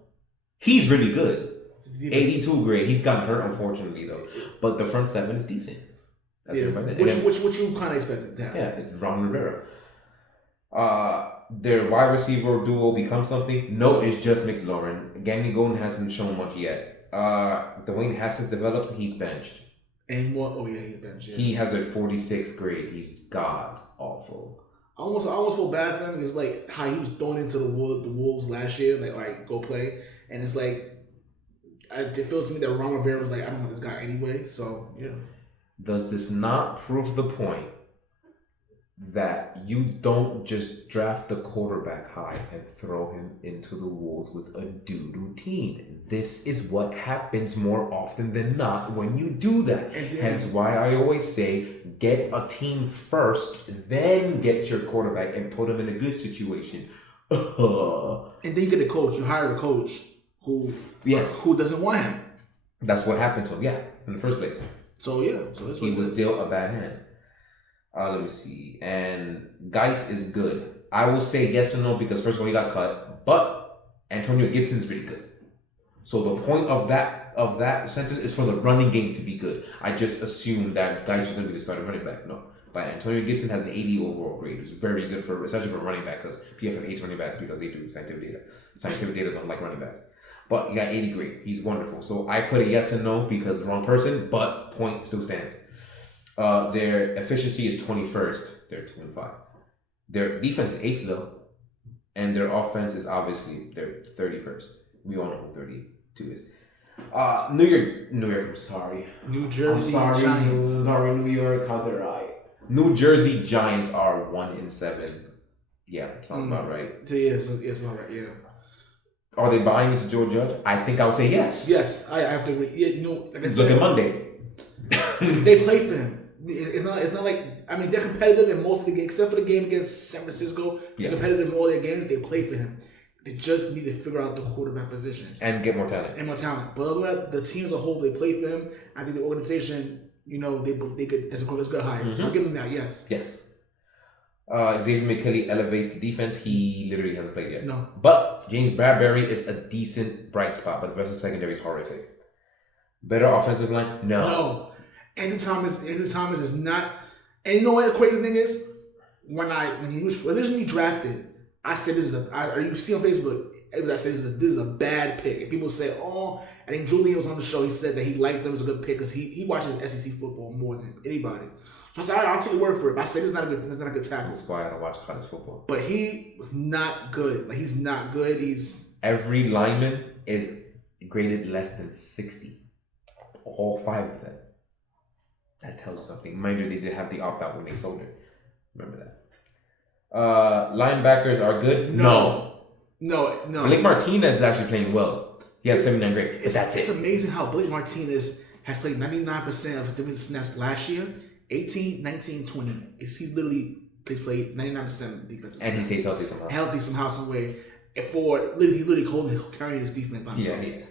He's really good. 82 grade. He's gotten hurt, unfortunately, though. But the front seven is decent. That's which you kind of expected to happen. Yeah, it's Ron Rivera. Their wide receiver duo becomes something. No, it's just McLaurin. Gandy Golden hasn't shown much yet. Dwayne Haskins develops and he's benched. And what? Oh yeah, he's benched. Yeah. He has a 46 grade. He's god awful. I almost feel bad for him. It's like how he was thrown into the Wolves last year. Like go play, and it's like it feels to me that Ron Rivera was like, I don't want this guy anyway. So yeah. Does this not prove the point that you don't just draft the quarterback high and throw him into the wolves with a doo-doo team? This is what happens more often than not when you do that. Hence why I always say, get a team first, then get your quarterback and put him in a good situation. And then you get a coach. You hire a coach who doesn't want him. That's what happened to him, in the first place. So yeah, that's he was dealt a bad hand. Let me see. And Geis is good. I will say yes or no because first of all he got cut, but Antonio Gibson is really good. So the point of that sentence is for the running game to be good. I just assumed that Geis was going to be the starting running back. No, but Antonio Gibson has an 80 overall grade. It's very good especially for running back because PFF hates running backs because they do scientific data. Scientific data don't like running backs. But he got 80 grade. He's wonderful. So I put a yes and no because wrong person, but point still stands. Their efficiency is 21st. They're 2-5. Their defense is 8th though. And their offense is obviously they're 31st. We all know who 32 is. New York, I'm sorry. New Jersey Giants. Sorry, New York, how dare I? New Jersey Giants are 1-7. Yeah, sounds about right. So yeah, it's about right, yeah. Are they buying into Joe Judge? I think I would say yes. Yes, I have to agree. Yeah, like I said, look at Monday. They play for him. It's not like, I mean, they're competitive in most of the games, except for the game against San Francisco. They're competitive in all their games. They play for him. They just need to figure out the quarterback position and get more talent. But other than that, the team as a whole, they play for him. I think the organization, they could. That's a good hire. Mm-hmm. So I'll give them that. Yes. Xavier McKinley elevates the defense. He literally hasn't played yet. No. But James Bradbury is a decent bright spot, but the rest of the secondary is horrific. Better offensive line? No. Andrew Thomas is not. And you know what the crazy thing is? When he was originally drafted, I said you see on Facebook, I said this is a bad pick. And people say, I think Julian was on the show. He said that he liked them as a good pick because he watches SEC football more than anybody. So I said, I'll take your word for it. But I said this is not a good tackle. That's why I don't watch college football. But he was not good. Like, he's not good. Every lineman is graded less than 60. All 5 of them. That tells you something. Mind you, they did have the opt-out when they sold it. Remember that. Linebackers are good? No. Blake Martinez is actually playing well. He has 79 grade. But that's it. It's amazing how Blake Martinez has played 99% of defensive snaps last year. 18, 19, 20. He's played 99% of defensive snaps. And he stays healthy somehow. Some way. He's literally carrying his defense by himself. Yeah, he is.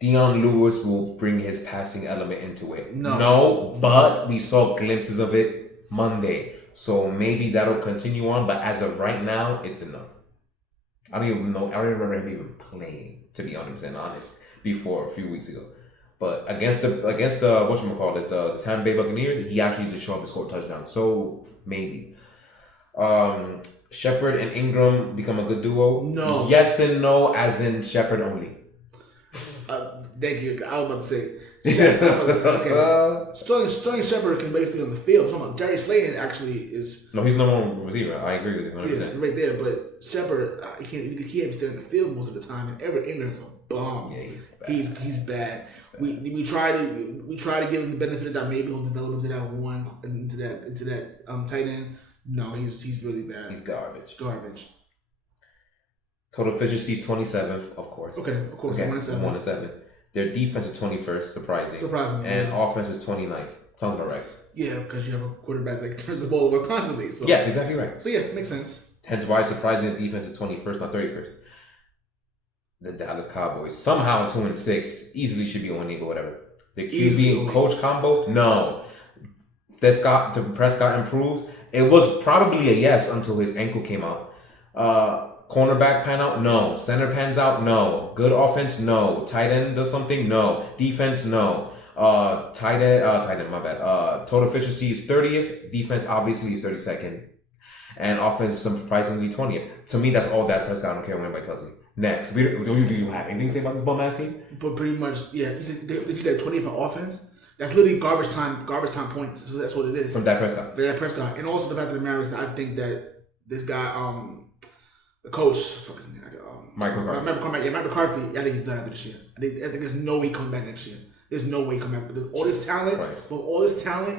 Dion Lewis will bring his passing element into it. No, but we saw glimpses of it Monday. So maybe that'll continue on. But as of right now, it's a no. I don't even know. I don't remember him even playing, to be 100% honest, before a few weeks ago. But against the whatchamacallit, the Tampa Bay Buccaneers, he actually just showed up and scored a touchdown. So maybe. Shepard and Ingram become a good duo. No. Yes and no, as in Shepard only. Thank you. I was about to say, Okay. Sterling Shepard can basically on the field. I'm talking about Darius Slayton actually is. No, he's number one receiver. I agree with you 100%. Yeah, right there. But Shepard, he can't stay in the field most of the time. And Everett Ingram's a bum. Yeah, he's bad. We try to give him the benefit of that. Maybe he'll develop into that tight end. No, he's really bad. He's garbage. Total efficiency 27th, of course. Okay, of course. Okay, 1-7. Their defense is 21st, surprising. And offense is 29th. Sounds about right. Yeah, because you have a quarterback that turns the ball over constantly. So. Yes, exactly right. So yeah, makes sense. Hence why surprising the defense is 21st, not 31st. The Dallas Cowboys, somehow 2-6, easily should be 1-8 or whatever. The QB and coach combo, no. Prescott improves. It was probably a yes until his ankle came out. Cornerback pan out? No. Center pans out? No. Good offense? No. Tight end does something? No. Defense? No. Tight end, my bad. Total efficiency is 30th. Defense obviously is 32nd. And offense is surprisingly 20th. To me, that's all Dak Prescott. I don't care what anybody tells me. Next. Do you have anything to say about this bum ass team? But pretty much, yeah. You said 20th for offense? That's literally garbage time points. So that's what it is. From Dak Prescott. And also the fact of the matter is that I think that this guy, the coach, fuck his name, Mike McCarthy. Mike McCarthy, I think he's done after this year. I think there's no way he comes back next year. There's no way he comes back. With all this talent,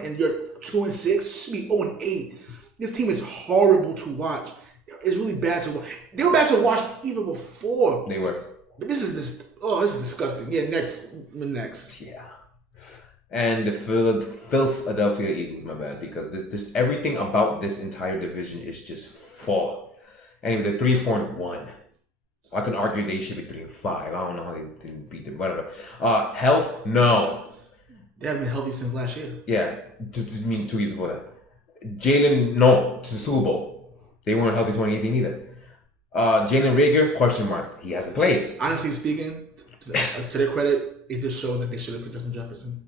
and you're 2-6, should be 0-8. This team is horrible to watch. It's really bad to watch. They were bad to watch even before. They were. But this is disgusting. Yeah, next. Yeah. And the Philadelphia Eagles, my bad, because this everything about this entire division is just full. Anyway, they're 3-4-1. I can argue they should be 3-5. I don't know how they didn't beat them. Whatever. Health, no. They haven't been healthy since last year. Yeah, 2 years before that. Jalen, no, to the Super Bowl. They weren't healthy 2018 either. Jalen Reagor, question mark. He hasn't played. Honestly speaking, to their credit, it just showed that they should have picked Justin Jefferson.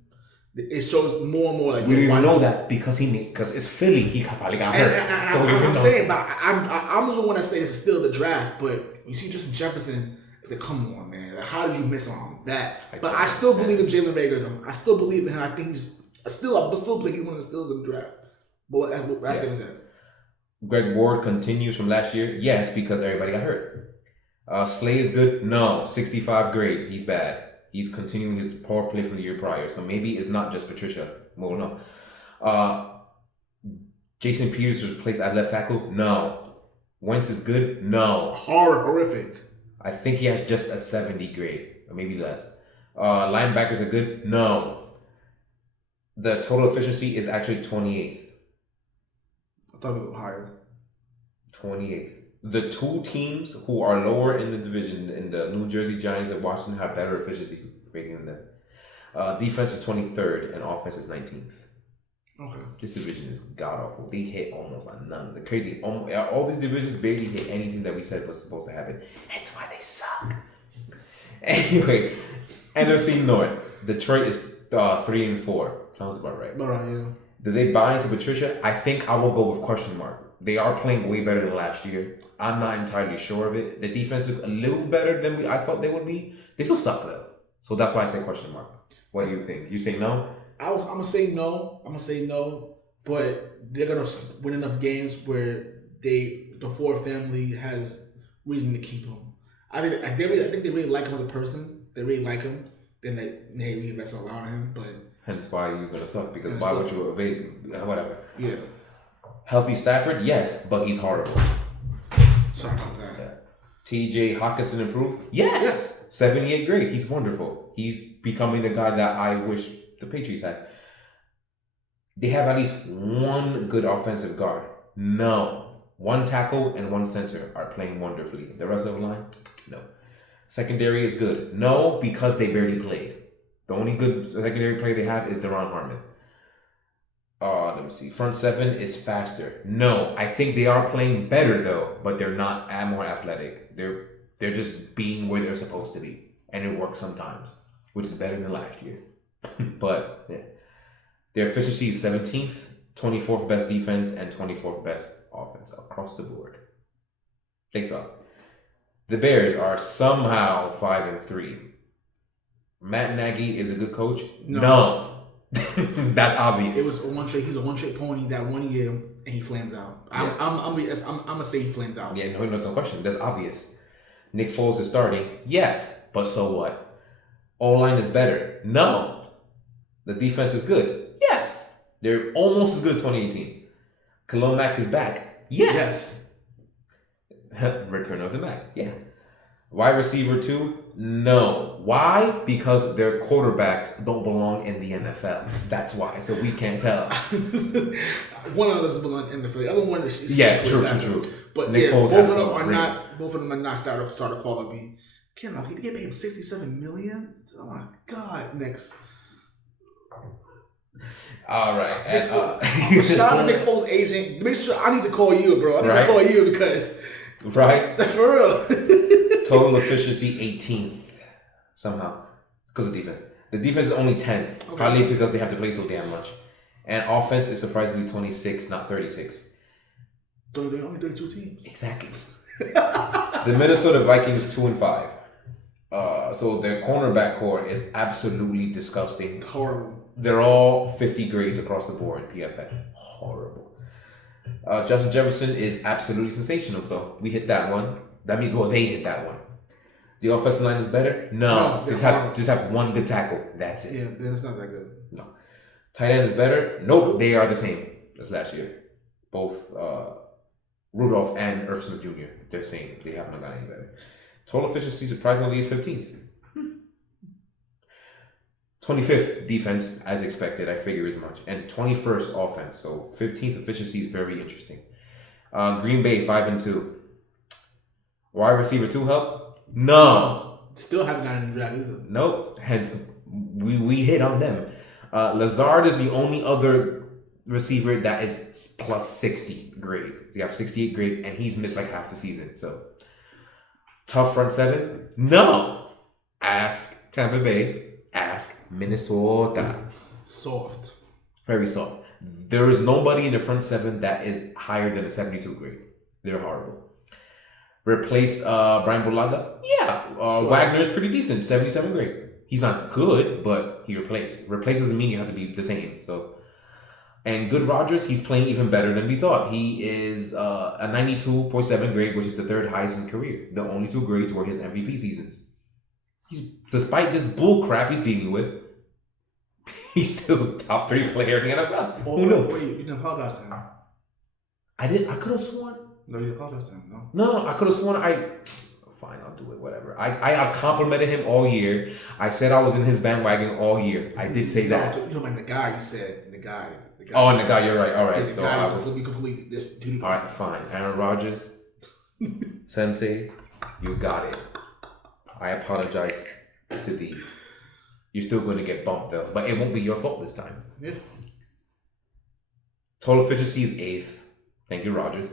It shows more and more like we don't even know that because it's Philly. He probably got hurt. I'm saying, but I'm the one that say this is still the draft. But you see, Justin Jefferson, it's like, come on, man, like, how did you miss on that? But I still believe in Jalen Reagor, though. I still believe in him. I think I still believe he's one of the steals in the draft. But that's it. Greg Ward continues from last year. Yes, because everybody got hurt. Slay is good. No, 65 grade. He's bad. He's continuing his poor play from the year prior. So maybe it's not just Patricia. Well, no. Jason Peters was replaced at left tackle? No. Wentz is good? No. Horrific. I think he has just a 70 grade. Or maybe less. Linebackers are good? No. The total efficiency is actually 28th. I thought it was higher. 28th. The two teams who are lower in the division, in the New Jersey Giants and Washington, have better efficiency rating than them. Defense is 23rd and offense is 19th. Okay. This division is god awful. They hit almost on none. The crazy, all these divisions barely hit anything that we said was supposed to happen. That's why they suck. Anyway, NFC North. Detroit is 3-4. Sounds about right. All right, yeah. Did they buy into Patricia? I think I will go with question mark. They are playing way better than last year. I'm not entirely sure of it. The defense looks a little better than I thought they would be. They still suck though. So that's why I say question mark. What do you think? You say no? I'm gonna say no. But they're gonna win enough games where the Ford family has reason to keep him. I think they really like him as a person. They really like him. Then they invest a lot in him. But hence why you're gonna suck, because why would you evade whatever? Yeah. Healthy Stafford, yes, but he's horrible. Sorry about that. Yeah. T.J. Hawkinson improved? Yes. 78 grade. He's wonderful. He's becoming the guy that I wish the Patriots had. They have at least one good offensive guard. No. One tackle and one center are playing wonderfully. The rest of the line? No. Secondary is good. No, because they barely played. The only good secondary player they have is Deron Harmon. Let me see. Front seven is faster. No, I think they are playing better though, but they're not more athletic. They're just being where they're supposed to be, and it works sometimes, which is better than last year. But yeah, their efficiency is 17th, 24th best defense, and 24th best offense across the board. They suck. The Bears are somehow 5-3. Matt Nagy is a good coach? No. That's obvious. It was a one trick. He's a one trick pony that 1 year, and he flamed out. Yeah. I'm gonna say he flamed out. Yeah, no question. That's obvious. Nick Foles is starting. Yes, but so what? O-line is better. No. The defense is good. Yes. They're almost as good as 2018. Khalil Mack is back. Yes. Return of the Mack. Yeah. Wide receiver 2? No. Why? Because their quarterbacks don't belong in the NFL. That's why. So we can't tell. One of us belong in the NFL. The other one is true. But Nick Foles both of them are not starter quality. They get paid him $67 million. Oh my God, next. All right. Shout out to Nick Foles' agent. Make sure I need to call you, bro. I need to call you because for real. Total efficiency 18th somehow because of defense. The defense is only 10th, probably because they have to play so damn much. And offense is surprisingly 26, not 36. They're only 32 teams. Exactly. The Minnesota Vikings 2-5. So their cornerback core is absolutely disgusting. Horrible. They're all 50 grades across the board. PFF. Horrible. Justin Jefferson is absolutely sensational. So we hit that one. That means they hit that one. The offensive line is better? No. Just have one good tackle. That's it. Yeah, then it's not that good. No. Tight end is better? Nope. They are the same as last year. Both Rudolph and Irv Smith Jr. They're the same. They haven't gotten any better. Total efficiency surprisingly is 15th. 25th defense, as expected. I figure as much. And 21st offense. So 15th efficiency is very interesting. Green Bay 5-2. Wide receiver 2 help? No. Still haven't gotten in the draft either. Nope. Hence, we hit on them. Lazard is the only other receiver that is plus 60 grade. So you have 68 grade, and he's missed like half the season. So tough front seven? No. Ask Tampa Bay. Ask Minnesota. Soft. Very soft. There is nobody in the front seven that is higher than a 72 grade. They're horrible. Replaced Brian Bulaga? Yeah. Wagner's pretty decent. 77 grade. He's not good, but he replaced. Replace doesn't mean you have to be the same. So, and Good Rogers, he's playing even better than we thought. He is a 92.7 grade, which is the third highest in his career. The only 2 grades were his MVP seasons. Despite this bull crap he's dealing with, he's still the top 3 player in the NFL. Who knew? Wait, you didn't apologize to him. I didn't. I could have sworn. No, you didn't apologize to him. No, I could have sworn Fine, I'll do it, whatever. I complimented him all year. I said I was in his bandwagon all year. I did say that. You know, the guy you said, the guy. Oh, and the guy, you're right. All right. The so guy I was completely this. All right, fine. Aaron Rodgers, Sensei, you got it. I apologize to thee. You're still going to get bumped though, but it won't be your fault this time. Yeah. Total efficiency is 8th. Thank you, Rodgers.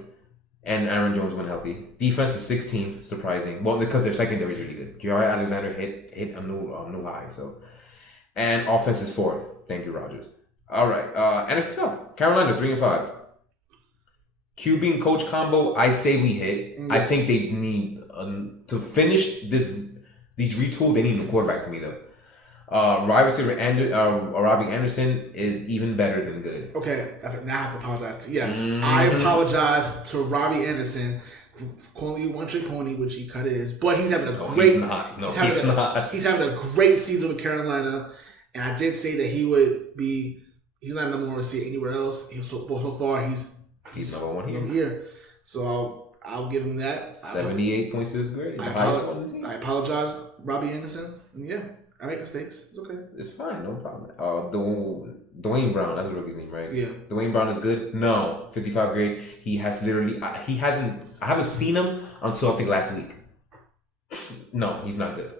And Aaron Jones went healthy. Defense is 16th, surprising. Well, because their secondary is really good. J.R. Alexander hit a new high. So, and offense is 4th. Thank you, Rodgers. All right, NFC South. Carolina 3-5. QB and coach combo. I say we hit. Yes. I think they need to finish these retool. They need a quarterback to me though. Wide receiver Robbie Anderson is even better than good. Okay, now I have to apologize. Yes, I apologize to Robbie Anderson for calling you one trick pony, which he kind of is. But he's having a great. He's not. No, he's not. He's having a great season with Carolina, and I did say that he would be. He's not number one receiver anywhere else. So far, he's number one here. So I'll give him that. 78.6 grade. I apologize, Robbie Anderson. Yeah. I make mistakes. It's okay. It's fine. No problem. Dwayne Brown. That's the rookie's name, right? Yeah. Dwayne Brown is good. No, 55 grade. He has literally. He hasn't. I haven't seen him until I think last week. No, he's not good.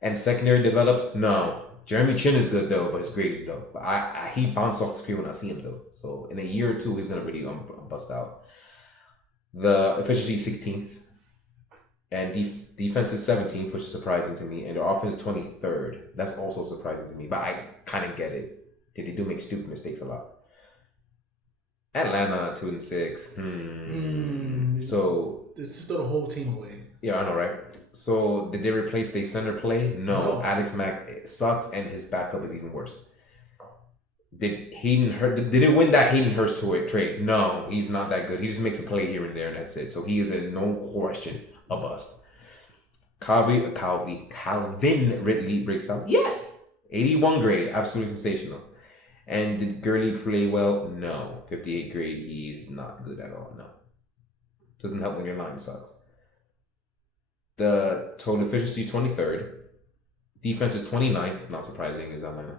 And secondary develops. No. Jeremy Chin is good though, but his grade is low. But he bounced off the screen when I see him though. So in a year or 2, he's gonna really bust out. The efficiency is 16th. And defense is 17th, which is surprising to me. And the offense 23rd. That's also surprising to me. But I kind of get it. They do make stupid mistakes a lot. Atlanta 2-6. So just throw the whole team away. Yeah, I know, right? So did they replace their center play? No. No. Alex Mack sucks, and his backup is even worse. Did Hayden Hurst? Did it win that Hayden Hurst trade? No, he's not that good. He just makes a play here and there, and that's it. So he is a no question a bust. Calvin Ridley breaks out. Yes, 81 grade, absolutely sensational. And did Gurley play well? No, 58 grade. He's not good at all. No, doesn't help when your line sucks. The total efficiency is 23rd. Defense is 29th. Not surprising, is Atlanta.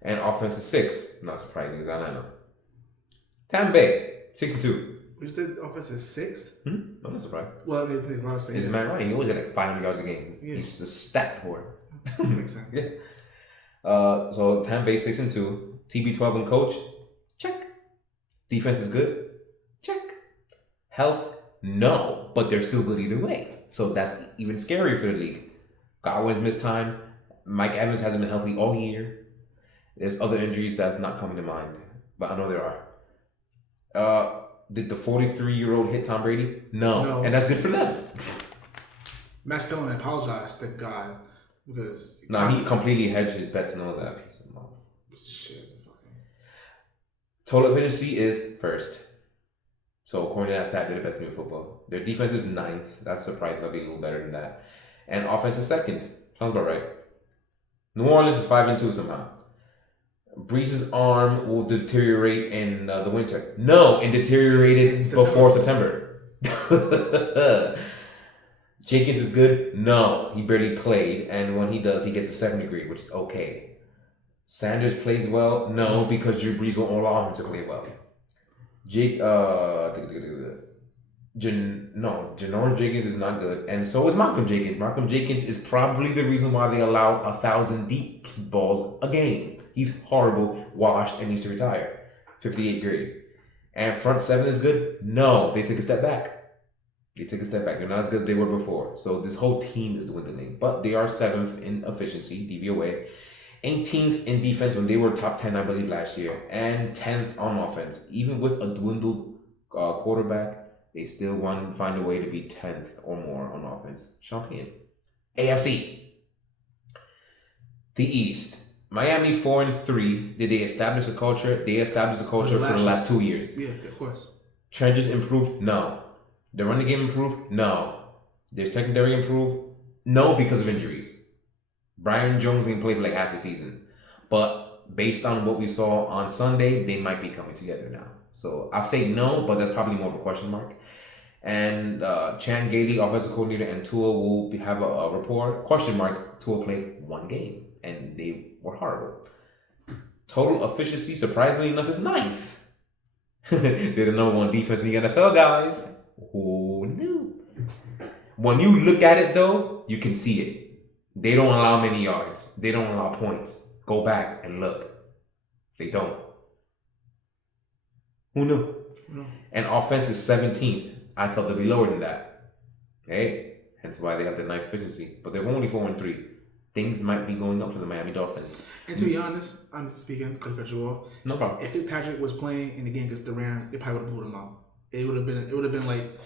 And offense is 6th. Not surprising, is Atlanta. Tampa Bay, 6-2. Which the offense is 6th? I'm not surprised. Well, I mean, honestly, Is Matt Ryan? He always got like 500 yards a game. Yeah. He's a stat whore. Makes sense. Yeah. So Tampa Bay 6-2. TB12 and coach, check. Defense is good, check. Health, no, but they're still good either way. So that's even scarier for the league. Godwin's missed time. Mike Evans hasn't been healthy all year. There's other injuries that's not coming to mind, but I know there are. Did the 43-year-old hit Tom Brady? No. And that's good for them. Matt Stone apologized to God because he completely hedged his bets and all that. Piece of mouth. Shit. Total efficiency is 1st. So according to that stat, they're the best team in football. Their defense is 9th. That's surprising. They'll be a little better than that. And offense is 2nd. Sounds about right. New Orleans is 5-2 somehow. Breeze's arm will deteriorate in the winter. No, it deteriorated before September. Jenkins is good? No, he barely played. And when he does, he gets a 7th degree, which is okay. Sanders plays well? No, because Drew Brees won't allow him to play well. Janoris Jenkins is not good, and so is Malcolm Jenkins. Malcolm Jenkins is probably the reason why they allow 1,000 deep balls a game. He's horrible, washed, and needs to retire. 58 grade. And front 7 is good? No, they took a step back. They're not as good as they were before. So this whole team is dwindling, but they are 7th in efficiency, DVOA. 18th in defense when they were top 10, I believe, last year, and 10th on offense. Even with a dwindled quarterback, they still find a way to be 10th or more on offense. Champion. AFC. The East. Miami 4-3. Did they establish a culture? They established a culture for the last 2 years. Yeah, of course. Trenches improved? No. The running game improved? No. Their secondary improved? No, because of injuries. Brian Jones didn't play for like half the season. But based on what we saw on Sunday, they might be coming together now. So I'll say no, but that's probably more of a question mark. And Chan Gailey, offensive coordinator, and Tua will have a rapport. Question mark, Tua played 1 game, and they were horrible. Total efficiency, surprisingly enough, is 9th. They're the number 1 defense in the NFL, guys. Who knew? When you look at it, though, you can see it. They don't allow many yards. They don't allow points. Go back and look. They don't. Who knew? No. And offense is 17th. I thought they'd be lower than that. Okay? Hence why they have the 9th efficiency. But they're only 4-3. Things might be going up for the Miami Dolphins. And to be honest, I'm speaking, because cut you off. No problem. If Fitzpatrick was playing in the game against the Rams, they probably would have blew them out. It would have been like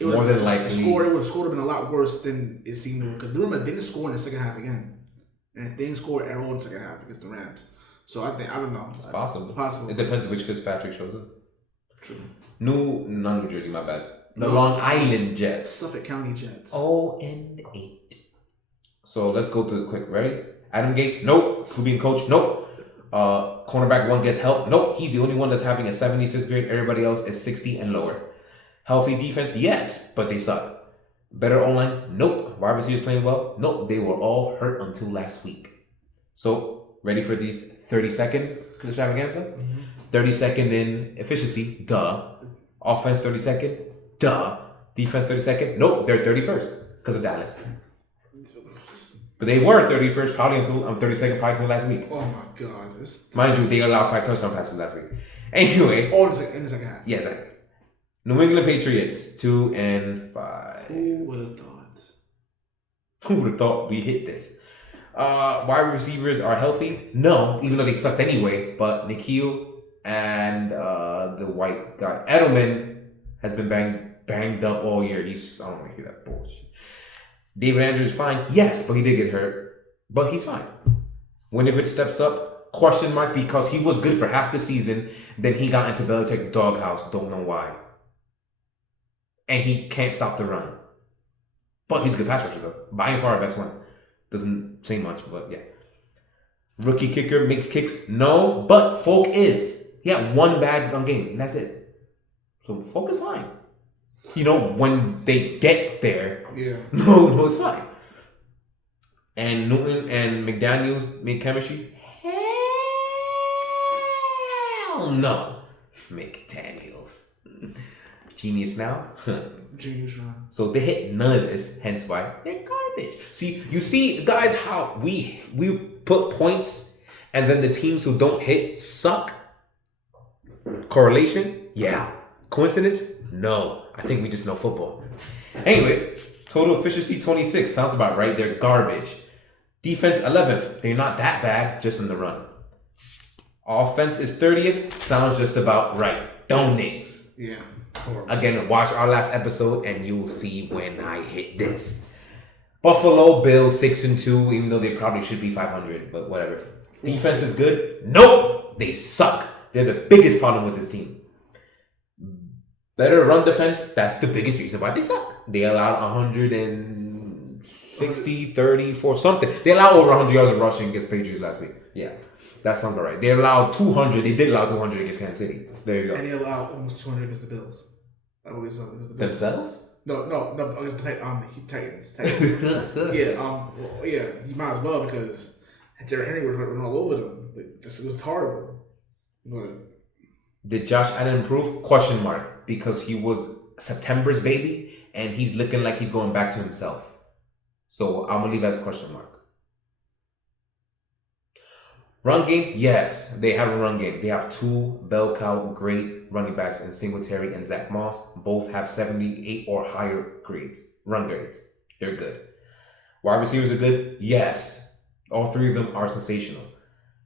more than likely. The score would have been a lot worse than it seemed, because the Rams didn't score in the second half again. And they didn't score at all in the second half against the Rams. So I don't know. It's possible. It's possible. It depends which Fitzpatrick shows up. True. Not New Jersey, my bad. The Long Island Jets. Suffolk County Jets. 0-8. So let's go through this quick. Ready? Adam Gase, nope. Who being coach? Nope. Cornerback 1 gets help? Nope. He's the only one that's having a 76 grade. Everybody else is 60 and lower. Healthy defense? Yes, but they suck. Better O-line? Nope. Wide receivers playing well? Nope. They were all hurt until last week. So, ready for these 30-second extravaganza? Mm-hmm. 32nd in efficiency? Duh. Offense 32nd? Duh. Defense 32nd? Nope. They're 31st because of Dallas. But they were 31st probably until 32nd probably until last week. Oh my God. Mind you, they allowed 5 touchdown passes last week. Anyway. All in the second half. Yeah, exactly. New England Patriots 2-5. Who would have thought? Who would have thought we hit this? Wide receivers are healthy? No, even though they sucked anyway. But Nikhil and the white guy Edelman has been banged up all year. I don't want to hear that bullshit. David Andrews is fine. Yes, but he did get hurt. But he's fine. Winovich steps up. Question mark because he was good for half the season. Then he got into Belichick doghouse. Don't know why. And he can't stop the run. But he's a good pass rusher though. By far our best one. Doesn't say much, but yeah. Rookie kicker makes kicks. No, but Folk is. He had one bad game, and that's it. So Folk is fine. You know, when they get there. Yeah. No, it's fine. And Newton and McDaniels make chemistry. Hell no. McDaniels. Genius now. Genius, right? So they hit none of this, hence why they're garbage. See, you see, guys, how we put points and then the teams who don't hit suck? Correlation? Yeah. Coincidence? No. I think we just know football. Anyway, total efficiency 26. Sounds about right. They're garbage. Defense 11th. They're not that bad, just in the run. Offense is 30th. Sounds just about right. Don't it? Yeah. Again, watch our last episode and you'll see when I hit this. Buffalo Bills 6-2, even though they probably should be 500, but whatever. Defense is good? Nope! They suck. They're the biggest problem with this team. Better run defense? That's the biggest reason why they suck. They allowed 160, 34, something. They allowed over 100 yards of rushing against Patriots last week. Yeah, that sounds all right. They allowed 200. They did allow 200 against Kansas City. There you go. And they allowed almost 200 against the Bills. I believe so. Against the Bills. Themselves? No, against the Titans. Yeah, you might as well because Derrick Henry was running all over them. This was horrible. But did Josh Allen improve? Question mark. Because he was September's baby and he's looking like he's going back to himself. So I'm going to leave that as a question mark. Run game? Yes, they have a run game. They have two bell cow great running backs in Singletary and Zach Moss. Both have 78 or higher grades, run grades. They're good. Wide receivers are good? Yes. All three of them are sensational.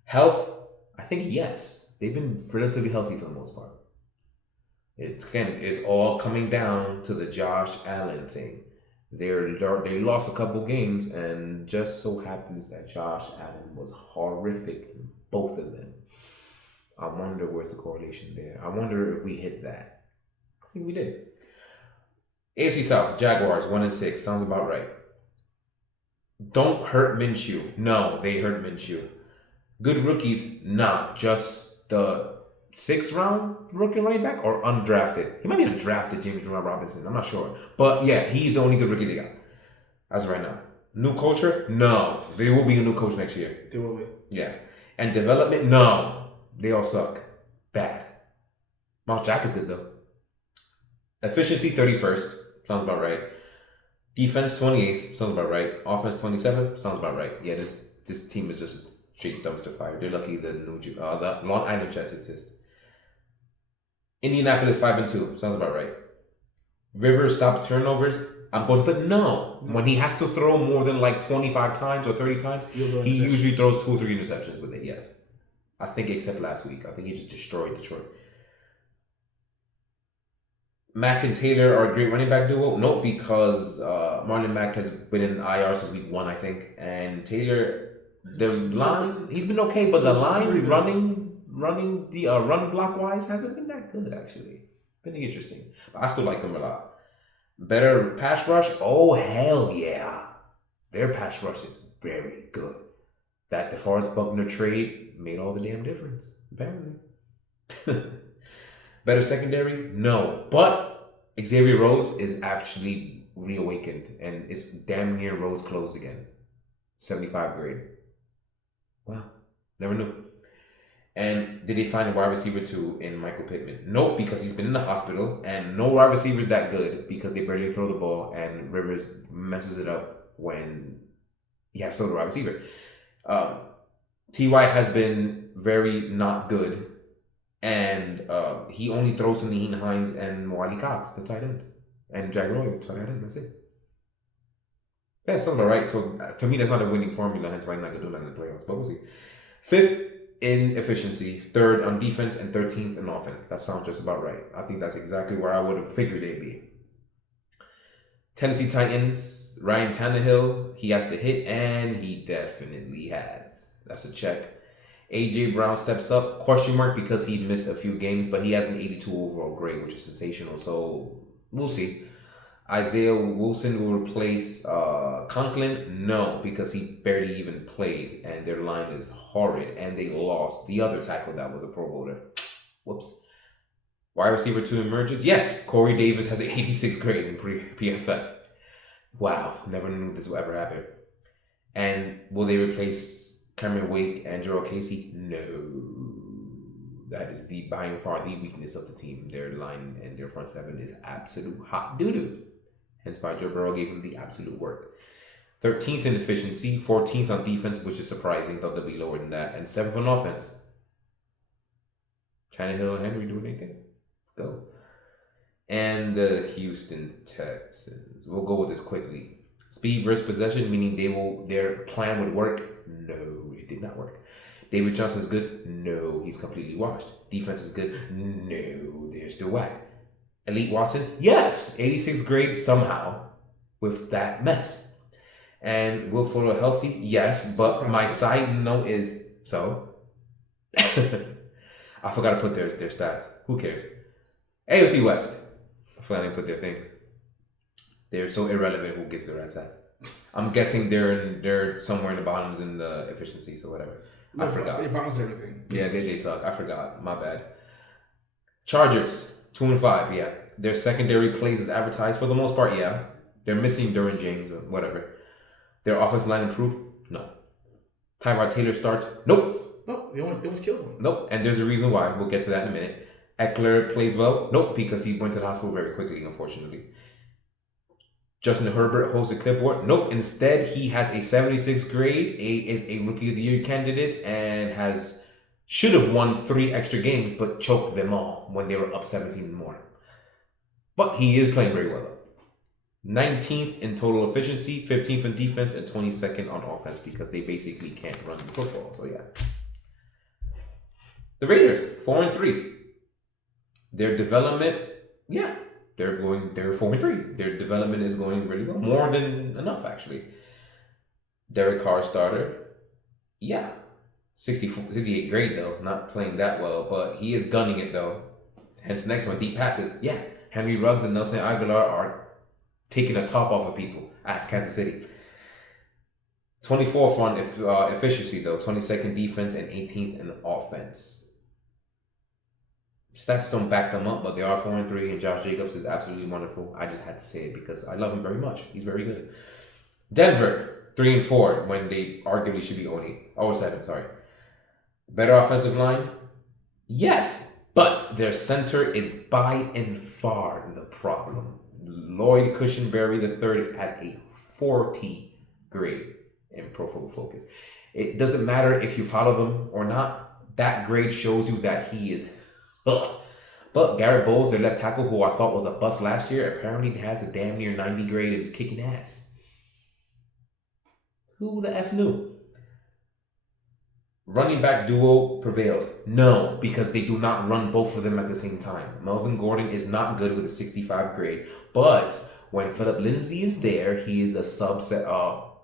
Health? I think yes. They've been relatively healthy for the most part. It's all coming down to the Josh Allen thing. They lost a couple games, and just so happens that Josh Allen was horrific in both of them. I wonder where's the correlation there. I wonder if we hit that. I think we did. NFC South, Jaguars 1-6. Sounds about right. Don't hurt Minshew. No, they hurt Minshew. Good rookies, nah. Just the 6th round rookie running back or undrafted. He might be undrafted, James Robinson. I'm not sure. But yeah, he's the only good rookie they got. As of right now. New culture? No. There will be a new coach next year. they will be. Yeah. And development? No. They all suck. Bad. Miles Jack is good though. Efficiency 31st. Sounds about right. Defense 28th. Sounds about right. Offense 27th. Sounds about right. Yeah, this team is just straight dumpster fire. They're lucky the Long Island Jets exist. Indianapolis 5-2. Sounds about right. Rivers stopped turnovers. I'm supposed to put no. When he has to throw more than like 25 times or 30 times, he usually throws 2 or 3 interceptions with it, yes. I think except last week. I think he just destroyed Detroit. Mack and Taylor are a great running back duo. Nope, because Marlon Mack has been in IR since week 1, I think. And Taylor, the line, he's been okay, but the line running the run block wise hasn't been that good actually. Been interesting, but I still like them a lot. Better pass rush? Oh hell yeah! Their pass rush is very good. That DeForest Buckner trade made all the damn difference. Apparently. Better secondary? No, but Xavier Rhodes is actually reawakened and it's damn near Rhodes closed again. 75 grade. Wow, never knew. And did they find a wide receiver too in Michael Pittman? Nope, because he's been in the hospital and no wide receiver is that good because they barely throw the ball and Rivers messes it up when he has to throw the wide receiver. T.Y. has been very not good and he only throws to Naheen Hines and Wally Cox, the tight end, and Jack Roy, the tight end. That's it. Yeah, sounds all right. So to me, that's not a winning formula. Hence why I'm not gonna do that in the playoffs. But we'll see. 5th in efficiency, 3rd on defense, and 13th in offense. That sounds just about right. I think that's exactly where I would have figured they'd be. Tennessee Titans, Ryan Tannehill, he has to hit, and he definitely has. That's a check. A.J. Brown steps up, question mark because he missed a few games, but he has an 82 overall grade, which is sensational, so we'll see. Isaiah Wilson will replace Conklin? No, because he barely even played, and their line is horrid, and they lost the other tackle that was a Pro Bowler. Whoops. Wide receiver 2 emerges? Yes, Corey Davis has an 86 grade in PFF. Wow, never knew this would ever happen. And will they replace Cameron Wake and Gerald Casey? No. That is by and far the weakness of the team. Their line and their front seven is absolute hot doo-doo. Hence why Joe Burrow gave him the absolute work. 13th in efficiency, 14th on defense, which is surprising. Thought they'd be lower than that. And 7th on offense. Tannehill and Henry doing anything? Go. And the Houston Texans. We'll go with this quickly. Speed versus possession, meaning their plan would work. No, it did not work. David Johnson is good. No, he's completely washed. Defense is good. No, they're still whack. Elite Watson, yes, 86th grade somehow with that mess. And Will Fuller healthy, yes, but my side note is so. I forgot to put their stats. Who cares? AFC West. I forgot to put their things. They're so irrelevant. Who gives the red stats? I'm guessing they're somewhere in the bottoms in the efficiency, so whatever. I forgot. They bounce everything. Yeah, they suck. I forgot. My bad. Chargers 2-5. Yeah, their secondary plays as advertised for the most part. Yeah, they're missing Derwin James or whatever. Their offensive line improved? No. Tyrod Taylor starts? Nope. No, they almost killed him. Nope. And there's a reason why. We'll get to that in a minute. Eckler plays well? Nope, because he went to the hospital very quickly, unfortunately. Justin Herbert holds the clipboard? Nope. Instead, he has a 76th grade, is a Rookie of the Year candidate, and should have won 3 extra games, but choked them all when they were up 17 more. But he is playing very well. 19th in total efficiency, 15th in defense, and 22nd on offense because they basically can't run the football. So yeah. The Raiders, 4-3. Their development, yeah, they're 4-3. Their development is going really well. More than enough, actually. Derek Carr starter. Yeah. 68 grade though. Not playing that well, but he is gunning it though. Hence the next one, deep passes. Yeah. Henry Ruggs and Nelson Aguilar are taking a top off of people. Ask Kansas City. 24th on efficiency though. 22nd defense and 18th in offense. Stats don't back them up, but they are 4-3, and Josh Jacobs is absolutely wonderful. I just had to say it because I love him very much. He's very good. Denver, 3-4, when they arguably should be 0-7, sorry. Better offensive line? Yes, but their center is by and far the problem. Lloyd Cushenberry III has a 40 grade in Pro Football Focus. It doesn't matter if you follow them or not. That grade shows you that he is But Garrett Bowles, their left tackle, who I thought was a bust last year, apparently has a damn near 90 grade and is kicking ass. Who the F knew? Running back duo prevailed. No, because they do not run both of them at the same time. Melvin Gordon is not good with a 65 grade, but when Philip Lindsay is there, he is a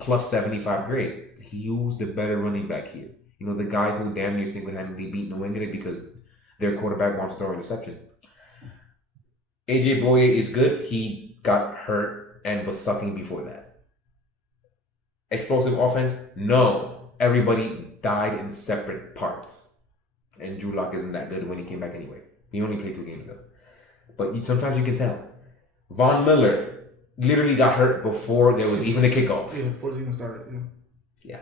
plus 75 grade. He used the better running back here. You know, the guy who damn near single-handedly beat New England because their quarterback wants to throw interceptions. AJ Boye is good. He got hurt and was sucking before that. Explosive offense? No. Everybody died in separate parts. And Drew Lock isn't that good when he came back anyway. He only played 2 games though. But sometimes you can tell. Von Miller literally got hurt before there was even a kickoff. Yeah, before the season started. Yeah.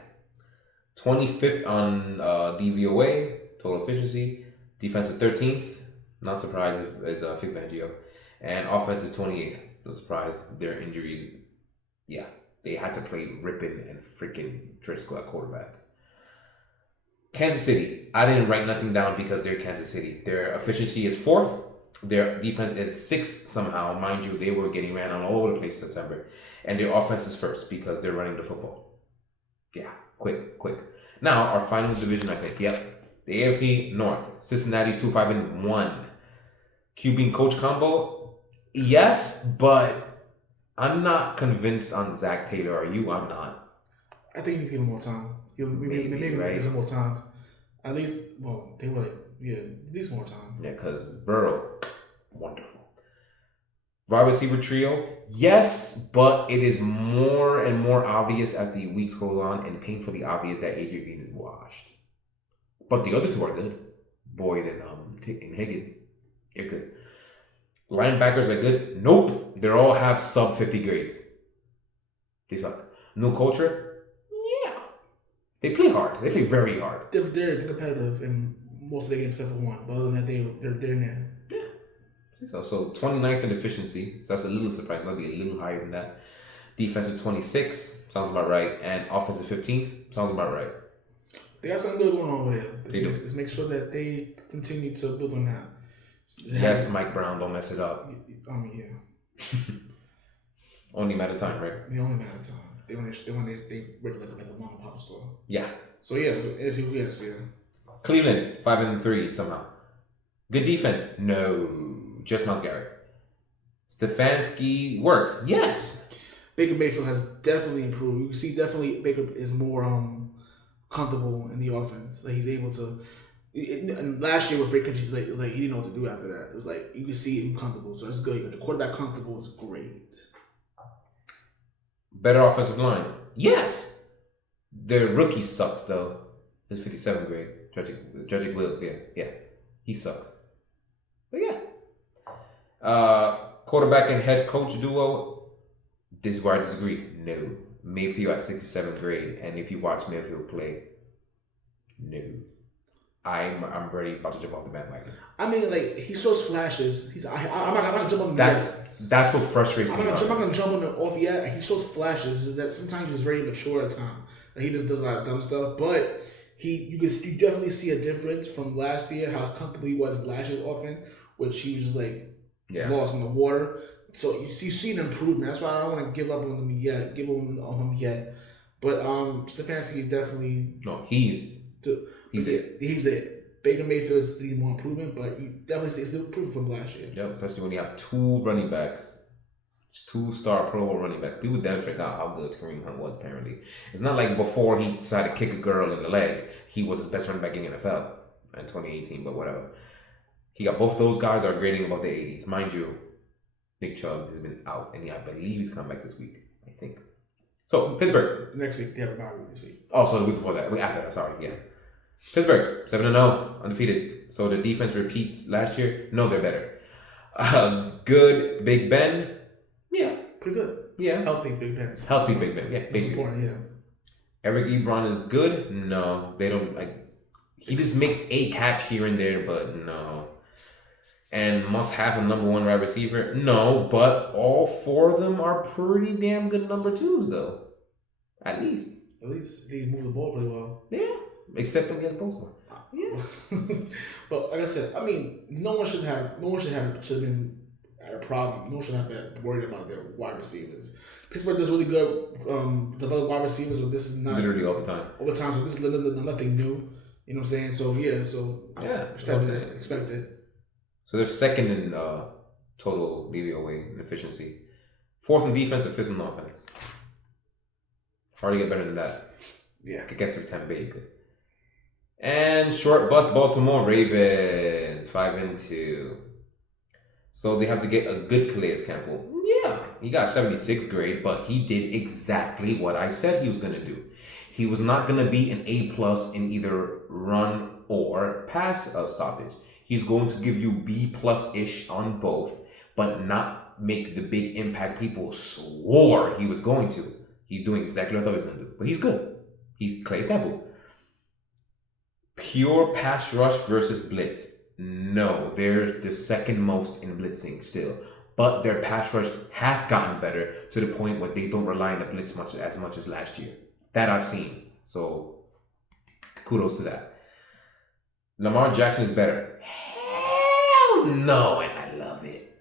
25th on DVOA, total efficiency. Defense is 13th. Not surprised as Vic Fangio. And offense is 28th. No surprise. Their injuries, yeah. They had to play Rippin and freaking Driscoll at quarterback. Kansas City. I didn't write nothing down because they're Kansas City. Their efficiency is 4th. Their defense is 6th somehow. Mind you, they were getting ran on all over the place in September. And their offense is 1st because they're running the football. Yeah, quick. Now, our final division, I think. Yep. The AFC North. Cincinnati's 2-5-1. QB and coach combo? Yes, but I'm not convinced on Zach Taylor. Are you? I'm not. I think he's getting more time. Maybe right? give him more time. At least, well, they were at least more time. Yeah, because Burrow, wonderful. Wide receiver trio, yes, but it is more and more obvious as the weeks go on and painfully obvious that AJ Green is washed. But the other two are good. Boyd and Higgins. They're good. Linebackers are good. Nope. They all have sub 50 grades. They suck. New culture? Yeah. They play hard. They play very hard. They're competitive in most of the games except for one. But other than that, they're in there. Yeah. So 29th in efficiency. So that's a little surprising. Might be a little higher than that. Defensive 26. Sounds about right. And offensive 15th. Sounds about right. They got something good going on over there. Let's make sure that they continue to build on that. Yes, Mike Brown, don't mess it up. Yeah. Only matter of time, right? The only matter of time. They run like a mom and pop store. Yeah. So yeah, yes. Cleveland 5-3 somehow. Good defense? No, just Myles Garrett. Stefanski works? Yes. Baker Mayfield has definitely improved. You can see definitely Baker is more comfortable in the offense. Like he's able to. And last year with Frank Country, like he didn't know what to do after that. It was like you can see him comfortable, so that's good. The quarterback comfortable is great. Better offensive line? Yes. Their rookie sucks though. His 57th grade, Judge Wills. Yeah, he sucks. But yeah. Quarterback and head coach duo. This is where I disagree. No, Mayfield at 67th grade, and if you watch Mayfield play, no. I'm ready about to jump off the bandwagon. I mean, like he shows flashes. I'm not gonna jump on him. That's what frustrates me. I'm not gonna jump on him off yet. He shows flashes that sometimes he's very mature at times. Like he just does a lot of dumb stuff, but you definitely see a difference from last year. How comfortable he was last year's offense, which he was just like lost in the water. So you see an improvement. That's why I don't want to give up on him yet. But Stefanski is definitely he's it. He's it. Baker Mayfield's needs more improvement, but you definitely see it's still improvement from last year. Yep, especially when you have two running backs, 2-star Pro Bowl running backs. People demonstrate how good Kareem Hunt was. Apparently, it's not like before he decided to kick a girl in the leg. He was the best running back in the NFL in 2018, but whatever. He got both those guys are grading above the 80s, mind you. Nick Chubb has been out, and I believe he's coming back this week. I think. So Pittsburgh next week. They have a bye week this week. Oh, so the week before that. After that. Sorry. Yeah. Pittsburgh 7-0, undefeated. So the defense repeats last year. No, they're better. Good Big Ben. Yeah, pretty good. Yeah, healthy Big Ben. Healthy Big Ben. Yeah, basically. Yeah. Eric Ebron is good. No, they don't like. He just makes a catch here and there, but no. And must have a number one wide receiver. No, but all four of them are pretty damn good number twos, though. At least he move the ball pretty well. Yeah. Except against Baltimore. Yeah. But like I said, I mean, no one should have been at a problem. No one should have been worried about their wide receivers. Pittsburgh does really good develop wide receivers, but this is not literally all the time. So this is nothing new. You know what I'm saying? So expect it. So they're second in total DVOA and efficiency. Fourth in defense and fifth in offense. Hard to get better than that. Yeah. Against the Tampa Bay, you could. And short bus Baltimore Ravens 5-2. So they have to get a good Calais Campbell. Yeah, he got 76th grade, but he did exactly what I said he was gonna do. He was not gonna be an A+ in either run or pass stoppage. He's going to give you B+-ish on both, but not make the big impact people swore he was going to. He's doing exactly what I thought he was gonna do, but he's good. He's Calais Campbell. Pure pass rush versus blitz. No, they're the second most in blitzing still. But their pass rush has gotten better to the point where they don't rely on the blitz as much as last year. That I've seen. So, kudos to that. Lamar Jackson is better. Hell no, and I love it.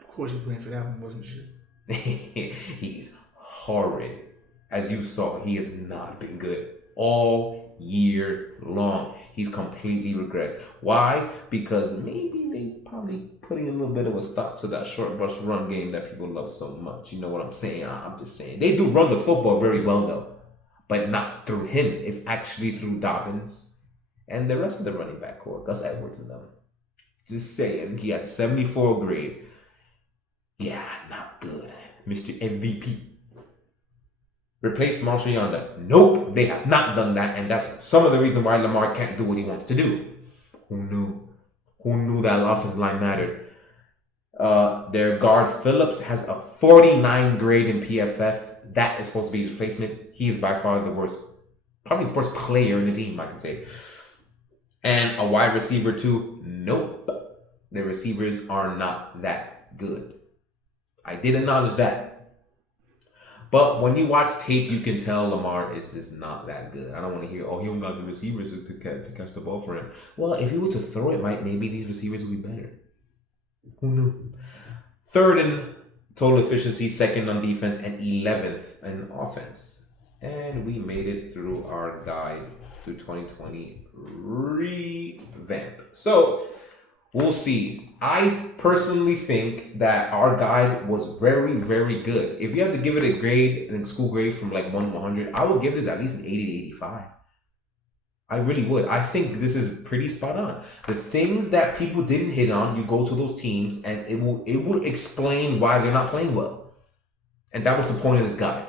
Of course you're playing for that one, wasn't you? He's horrid. As you saw, he has not been good. all year long. He's completely regressed. Why? Because maybe they probably putting a little bit of a stop to that short burst run game that people love so much. You know what I'm saying? I'm just saying. They do run the football very well, though. But not through him. It's actually through Dobbins and the rest of the running back core. Gus Edwards and them. Just saying. He has a 74 grade. Yeah, not good. Mr. MVP. Replace Marshall Yanda. Nope, they have not done that, and that's some of the reason why Lamar can't do what he wants to do. Who knew? Who knew that offensive line mattered? Their guard Phillips has a 49 grade in PFF. That is supposed to be his replacement. He is by far the worst, probably the worst player in the team, I can say. And a wide receiver too. Nope, the receivers are not that good. I did acknowledge that. But when you watch tape, you can tell Lamar is just not that good. I don't want to hear, he don't got the receivers to catch the ball for him. Well, if he were to throw it, maybe these receivers would be better. Who knew? Third in total efficiency, second on defense, and 11th in offense. And we made it through our guide to 2020 revamp. So, we'll see. I personally think that our guide was very, very good. If you have to give it a grade, a school grade from like 1 to 100, I would give this at least an 80 to 85. I really would. I think this is pretty spot on. The things that people didn't hit on, you go to those teams and it will explain why they're not playing well. And that was the point of this guide.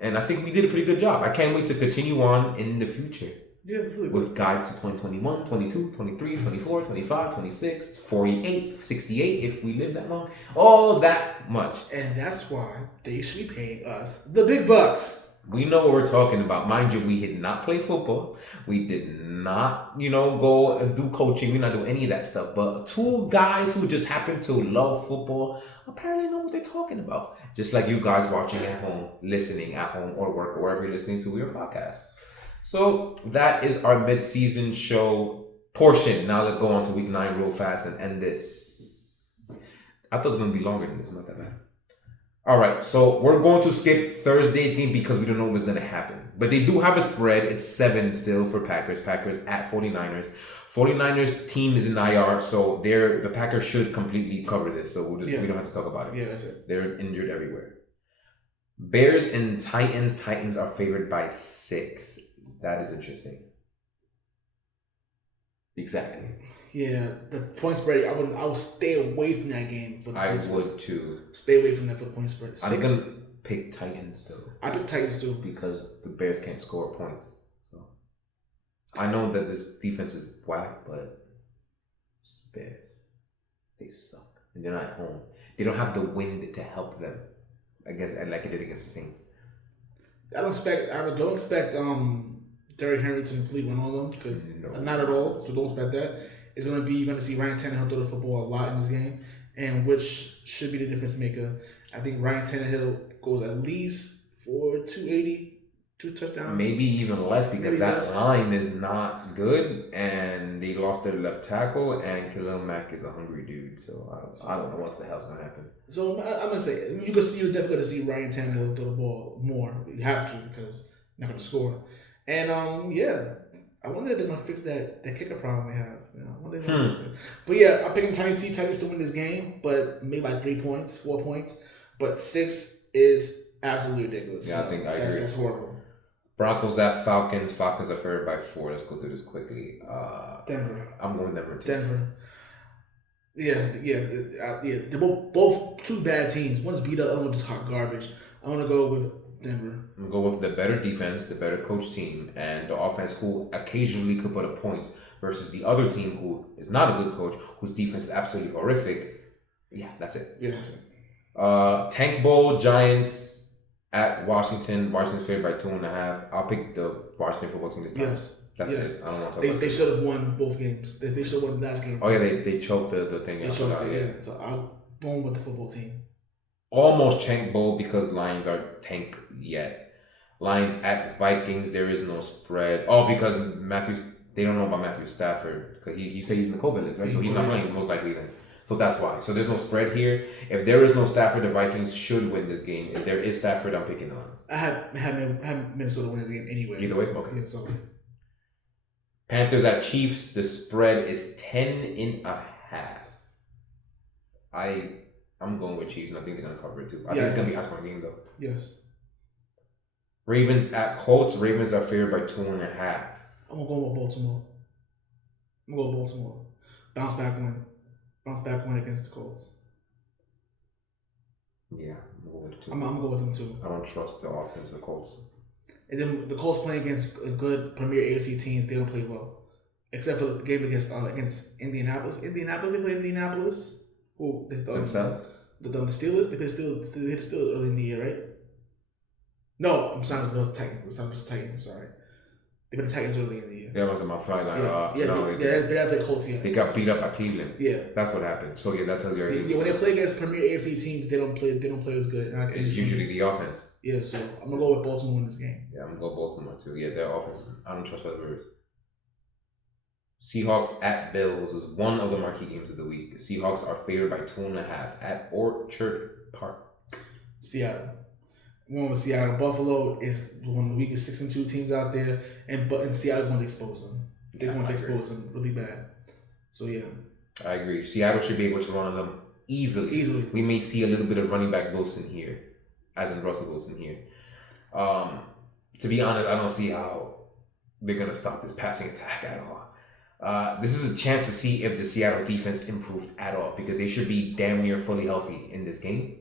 And I think we did a pretty good job. I can't wait to continue on in the future. Yeah, really with guides to 2021, 22, 23, 24, 25, 26, 48, 68 if we live that long. All that much. And that's why they should be paying us the big bucks. We know what we're talking about. Mind you, we did not play football. We did not, go and do coaching. We're not doing any of that stuff. But two guys who just happen to love football apparently know what they're talking about. Just like you guys watching at home, listening at home or work or wherever you're listening to your podcast. So that is our mid-season show portion. Now let's go on to week 9 real fast and end this. I thought it was going to be longer than this. Not that bad. All right. So we're going to skip Thursday's game because we don't know what's going to happen. But they do have a spread. It's 7 still for Packers. Packers at 49ers. 49ers team is in IR. So the Packers should completely cover this. So we don't have to talk about it. Yeah, that's it. They're injured everywhere. Bears and Titans. Titans are favored by 6. That is interesting. Exactly. Yeah, the point spread. I would stay away from that game. I would too. Stay away from that for the point spread. I'm gonna pick Titans though. I pick Titans too because the Bears can't score points. So I know that this defense is whack, but it's the Bears. They suck, and they're not at home. They don't have the wind to help them against, like it did against the Saints. I don't expect Derrick Henry to completely run on them because not at all. So don't expect that. It's you're going to see Ryan Tannehill throw the football a lot in this game, and which should be the difference maker. I think Ryan Tannehill goes at least for 280, 2 touchdowns. Maybe even less because line is not good, and they lost their left tackle, and Khalil Mack is a hungry dude. So I don't know what the hell's going to happen. So I'm going to say you're definitely going to see Ryan Tannehill throw the ball more. You have to because you're not going to score. And I wonder if they're gonna fix that kicker problem they have. I wonder if fix it. But yeah, I'm picking Titans to win this game, but maybe by 3 points, 4 points. But 6 is absolutely ridiculous. Yeah, I think I agree. That's horrible. Broncos at Falcons. Falcons are favored by 4. Let's go through this quickly. Denver. I'm going Denver too. Denver. Yeah. They're both 2 bad teams. One's beat up, the other one's just hot garbage. I want to go with Denver. I'm going to go with the better defense, the better coach team, and the offense who occasionally could put up points versus the other team who is not a good coach, whose defense is absolutely horrific. Yeah, that's it. Yeah, that's it. Tank Bowl, Giants at Washington. Washington's favored by 2.5. I'll pick the Washington football team this time. Yes. That's it. I don't want to talk about They should have won both games. They should have won the last game. Oh, yeah, they choked the thing. They choked it, yeah. So I'm going with the football team. Almost Tank Bowl because Lions are tank yet. Lions at Vikings, there is no spread. Oh, because they don't know about Matthew Stafford because he said he's in the COVID list, right? So he's not playing most likely then. So that's why. So there's no spread here. If there is no Stafford, the Vikings should win this game. If there is Stafford, I'm picking the Lions. I have Minnesota winning the game anyway. Either way? Okay. Yeah, so. Panthers at Chiefs. The spread is 10.5. I'm going with Chiefs, and I think they're going to cover it too. I think it's going to be a high-scoring game, though. Yes. Ravens at Colts. Ravens are favored by 2.5. I'm going to go with Baltimore. Bounce back win against the Colts. Yeah, I'm going with it too. I'm going to go with them too. I don't trust the offense of the Colts. And then the Colts playing against a good premier AFC teams, they don't play well. Except for the game against Indianapolis. They play Indianapolis. Who themselves? The Steelers. They hit Steelers early in the year, right? No, I'm sorry, it was the Titans. I'm sorry. They played the Titans early in the year. That wasn't my flight. They played Colts. Yeah, they got beat up by Cleveland. Yeah, that's what happened. So yeah, that tells you everything. Yeah, when they play against premier AFC teams, they don't play as good. It's usually the offense. Yeah, so I'm gonna go with Baltimore in this game. Yeah, I'm gonna go Baltimore too. Yeah, their offense. I don't trust the Rivers. Seahawks at Bills was one of the marquee games of the week. Seahawks are favored by 2.5 at Orchard Park. Seattle. One with Seattle. Buffalo is one of the weakest 6-2 teams out there, and Seattle's going to expose them. They're going to expose them really bad. So yeah, I agree. Seattle should be able to run on them easily. We may see a little bit of running back Wilson here, as in Russell Wilson here. To be honest, I don't see how they're going to stop this passing attack at all. This is a chance to see if the Seattle defense improved at all, because they should be damn near fully healthy in this game.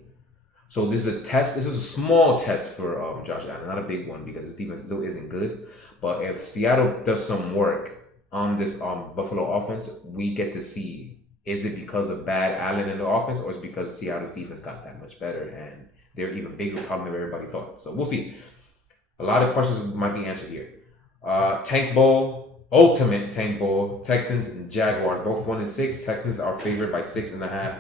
So this is a test. This is a small test for Josh Allen, not a big one because his defense still isn't good. But if Seattle does some work on this Buffalo offense, we get to see, is it because of bad Allen in the offense, or is it because Seattle's defense got that much better and they're even bigger problem than everybody thought? So we'll see. A lot of questions might be answered here. Tank Bowl, ultimate Tank Bowl. Texans and Jaguars, both 1-6. Texans are favored by 6.5.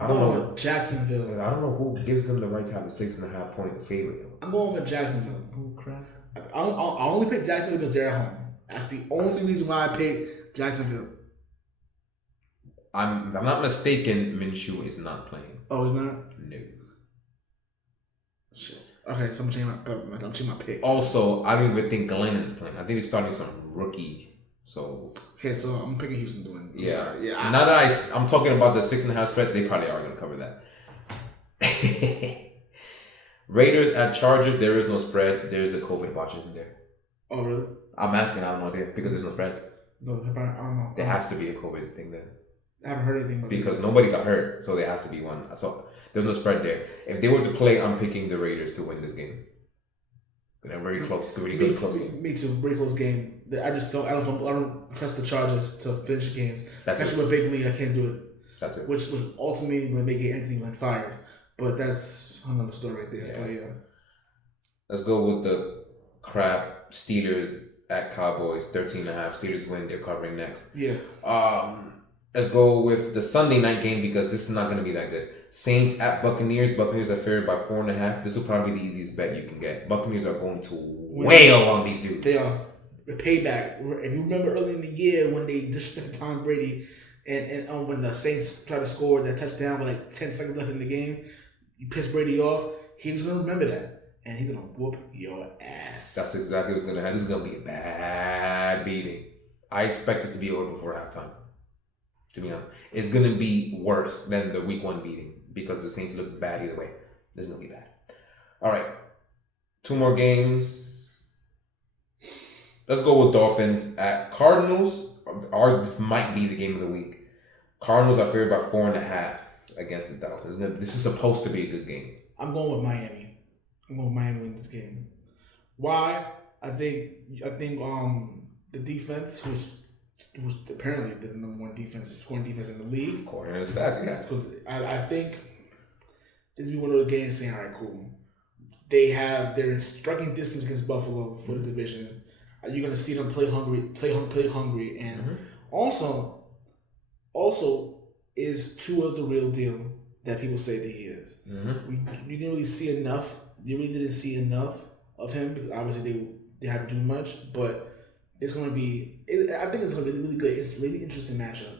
I don't know. Jacksonville. I don't know who gives them the right to have a 6.5 point favorite. I'm going with Jacksonville. Oh crap! I only picked Jacksonville because they're at home. That's the only reason why I picked Jacksonville. If I'm not mistaken, Minshew is not playing. Oh, he's not? No. Shit. Okay, so I'm changing my pick. Also, I don't even think Glennon is playing. I think he's starting some rookie. So okay, so I'm picking Houston to win. Yeah. Now that I'm talking about the 6.5 spread, they probably are going to cover that. Raiders at Chargers, there is no spread. There's a COVID watches in there. Oh really? I'm asking. I have no idea because there's no spread. No, I don't know. There has to be a COVID thing then. I haven't heard anything about because nobody got hurt, so there has to be one. So there's no spread there. If they were to play, I'm picking the Raiders to win this game. They're very close. Really good close game. Me too. Very close game. I don't trust the Chargers to finish games. Especially with Big Lee, I can't do it. That's it. Which was ultimately when they get Anthony Lynn fired. But that's another story right there. Yeah. But yeah. Let's go with the crap Steelers at Cowboys. 13.5. Steelers win. They're covering next. Yeah. Let's go with the Sunday night game because this is not going to be that good. Saints at Buccaneers. Buccaneers are favored by 4.5. This will probably be the easiest bet you can get. Buccaneers are going to wail on these dudes. They are. The payback. If you remember early in the year when they disrespected Tom Brady and when the Saints tried to score that touchdown with like 10 seconds left in the game, you pissed Brady off, he was going to remember that. And he's going to whoop your ass. That's exactly what's going to happen. This is going to be a bad beating. I expect this to be over before halftime. To be honest, it's gonna be worse than the week 1 beating because the Saints look bad either way. This is gonna be bad. All right, 2 more games. Let's go with Dolphins at Cardinals. This might be the game of the week. Cardinals are favored by 4.5 against the Dolphins. This is supposed to be a good game. I'm going with Miami. I'm going with Miami in this game. Why? I think the defense who's apparently the number 1 scoring defense in the league. According to the stats, yeah. So I think this will be one of the games saying, all right, cool. They're in striking distance against Buffalo for the division. You're gonna see them play hungry, and also is Tua the real deal that people say that he is. You didn't really see enough. You really didn't see enough of him. Obviously, they haven't done much, but. It's going to be. I think it's going to be really good. It's a really interesting matchup.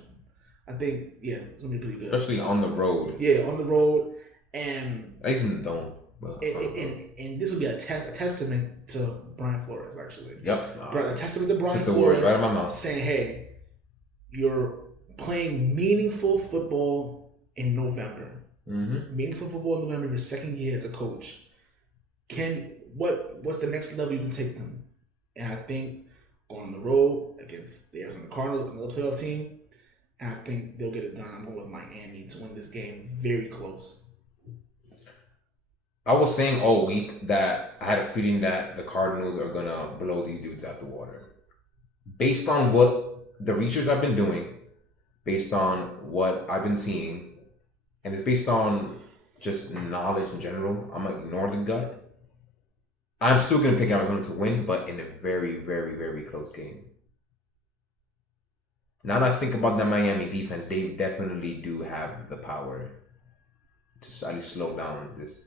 I think, it's going to be pretty good. Especially on the road. Yeah, on the road. And at least in the dome. And this will be a testament to Brian Flores, actually. Yep. A testament to Brian Took the Flores words right out of my mouth. saying, hey, you're playing meaningful football in November. Mm-hmm. Meaningful football in November, your second year as a coach. What's the next level you can take them? And I think going on the road against the Arizona Cardinals, another playoff team, and I think they'll get it done. I'm going with Miami to win this game very close. I was saying all week that I had a feeling that the Cardinals are going to blow these dudes out the water. Based on what the research I've been doing, based on what I've been seeing, and it's based on just knowledge in general, I'm going to ignore the gut. I'm still going to pick Arizona to win, but in a very, very, very close game. Now that I think about the Miami defense, they definitely do have the power to at least slow down this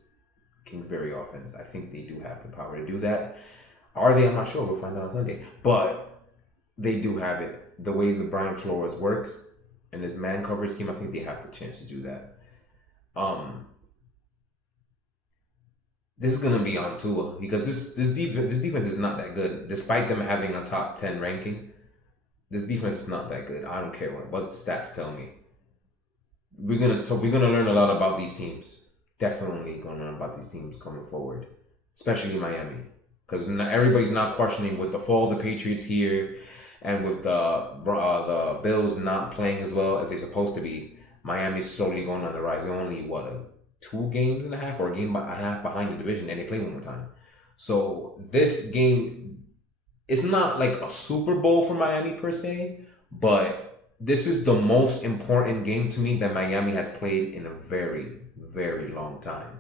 Kingsbury offense. I think they do have the power to do that. Are they? I'm not sure. We'll find out on Sunday. But they do have it. The way the Brian Flores works and his man coverage scheme, I think they have the chance to do that. This is gonna be on Tua because this defense is not that good. Despite them having a top 10 ranking, this defense is not that good. I don't care what stats tell me. We're gonna learn a lot about these teams. Definitely gonna learn about these teams coming forward, especially Miami, because everybody's not questioning with the fall of the Patriots here, and with the Bills not playing as well as they're supposed to be. Miami's slowly going on the rise. They're only 2 games and a half or a game and a half behind the division, and they play one more time. So this game, it's not like a Super Bowl for Miami per se, but this is the most important game to me that Miami has played in a very, very long time.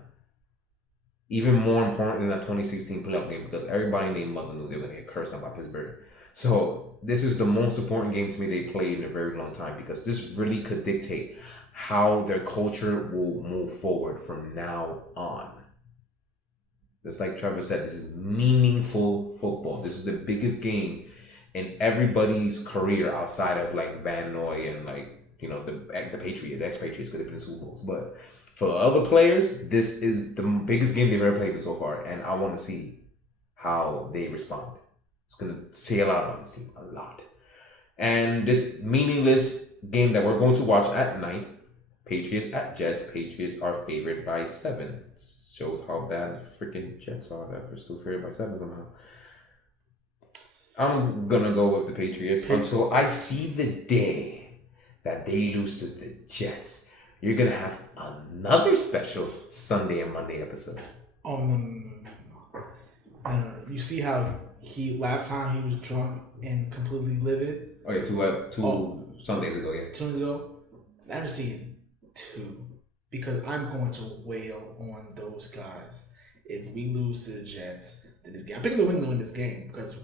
Even more important than that 2016 playoff game, because everybody named Mother knew they were going to get cursed out by Pittsburgh. So this is the most important game to me they played in a very long time, because this really could dictate how their culture will move forward from now on. Just like Trevor said, this is meaningful football. This is the biggest game in everybody's career outside of like Van Noy and the Patriots, the ex-Patriots could have been Super Bowls. But for other players, this is the biggest game they've ever played so far, and I want to see how they respond. It's going to say a lot about this team, a lot. And this meaningless game that we're going to watch at night, Patriots at Jets. Patriots are favored by 7. Shows how bad the freaking Jets are that they're still favored by 7 somehow. I'm going to go with the Patriots until I see the day that they lose to the Jets. You're going to have another special Sunday and Monday episode. Oh, no. You see how last time he was drunk and completely livid? Oh, yeah, two Sundays ago, yeah. 2 days ago? I'm just seeing 2. Because I'm going to wail on those guys. If we lose to the Jets in this game, I'm picking the win this game because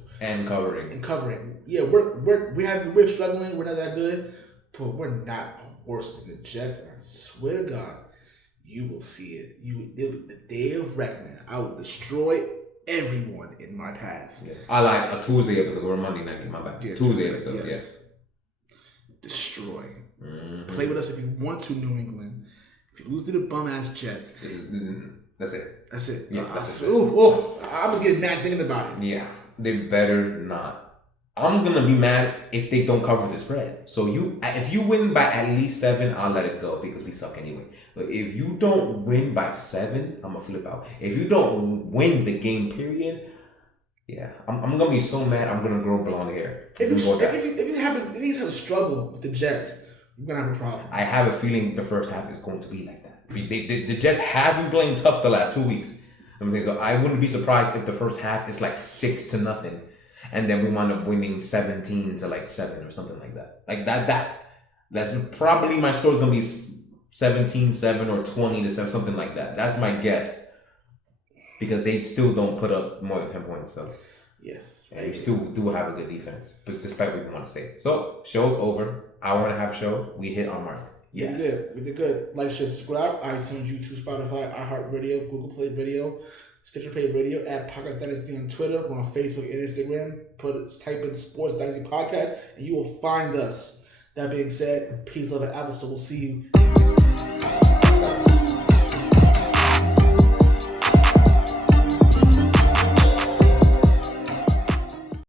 covering. Yeah, we're struggling. We're not that good, but we're not worse than the Jets. And I swear to God, you will see it. The day of reckoning. I will destroy everyone in my path. Yeah. I like a Tuesday episode or a Monday night game. My bad. Yeah, Tuesday episode. Yes. Destroy. Mm-hmm. Play with us if you want to, New England. If you lose to the bum ass Jets, that's it. That's it. Yeah, I was getting mad thinking about it. Yeah, they better not. I'm gonna be mad if they don't cover the spread. So if you win by at least 7, I'll let it go because we suck anyway. But if you don't win by 7, I'm gonna flip out. If you don't win the game, period, yeah, I'm gonna be so mad. I'm gonna grow blonde hair. If you have a struggle with the Jets, you're gonna have a problem. I have a feeling the first half is going to be like that. The Jets have been playing tough the last 2 weeks. I'm saying, so I wouldn't be surprised if the first half is like 6-0, and then we wind up winning 17-7 or something like that. Like that's probably my score's gonna be 17-7 or 20-7, something like that. That's my guess, because they still don't put up more than 10 points. So yes, and they still do have a good defense, but despite what we want to say. So show's over. Hour and a half show. We hit our mark. Yes. We did good. Like, share, subscribe. iTunes, YouTube, Spotify, iHeartradio, Google Play Radio, Stitcher Play Radio, at Podcast Dynasty on Twitter. We're on Facebook and Instagram. Type in Sports Dynasty Podcast, and you will find us. That being said, peace, love, and apples. So we'll see you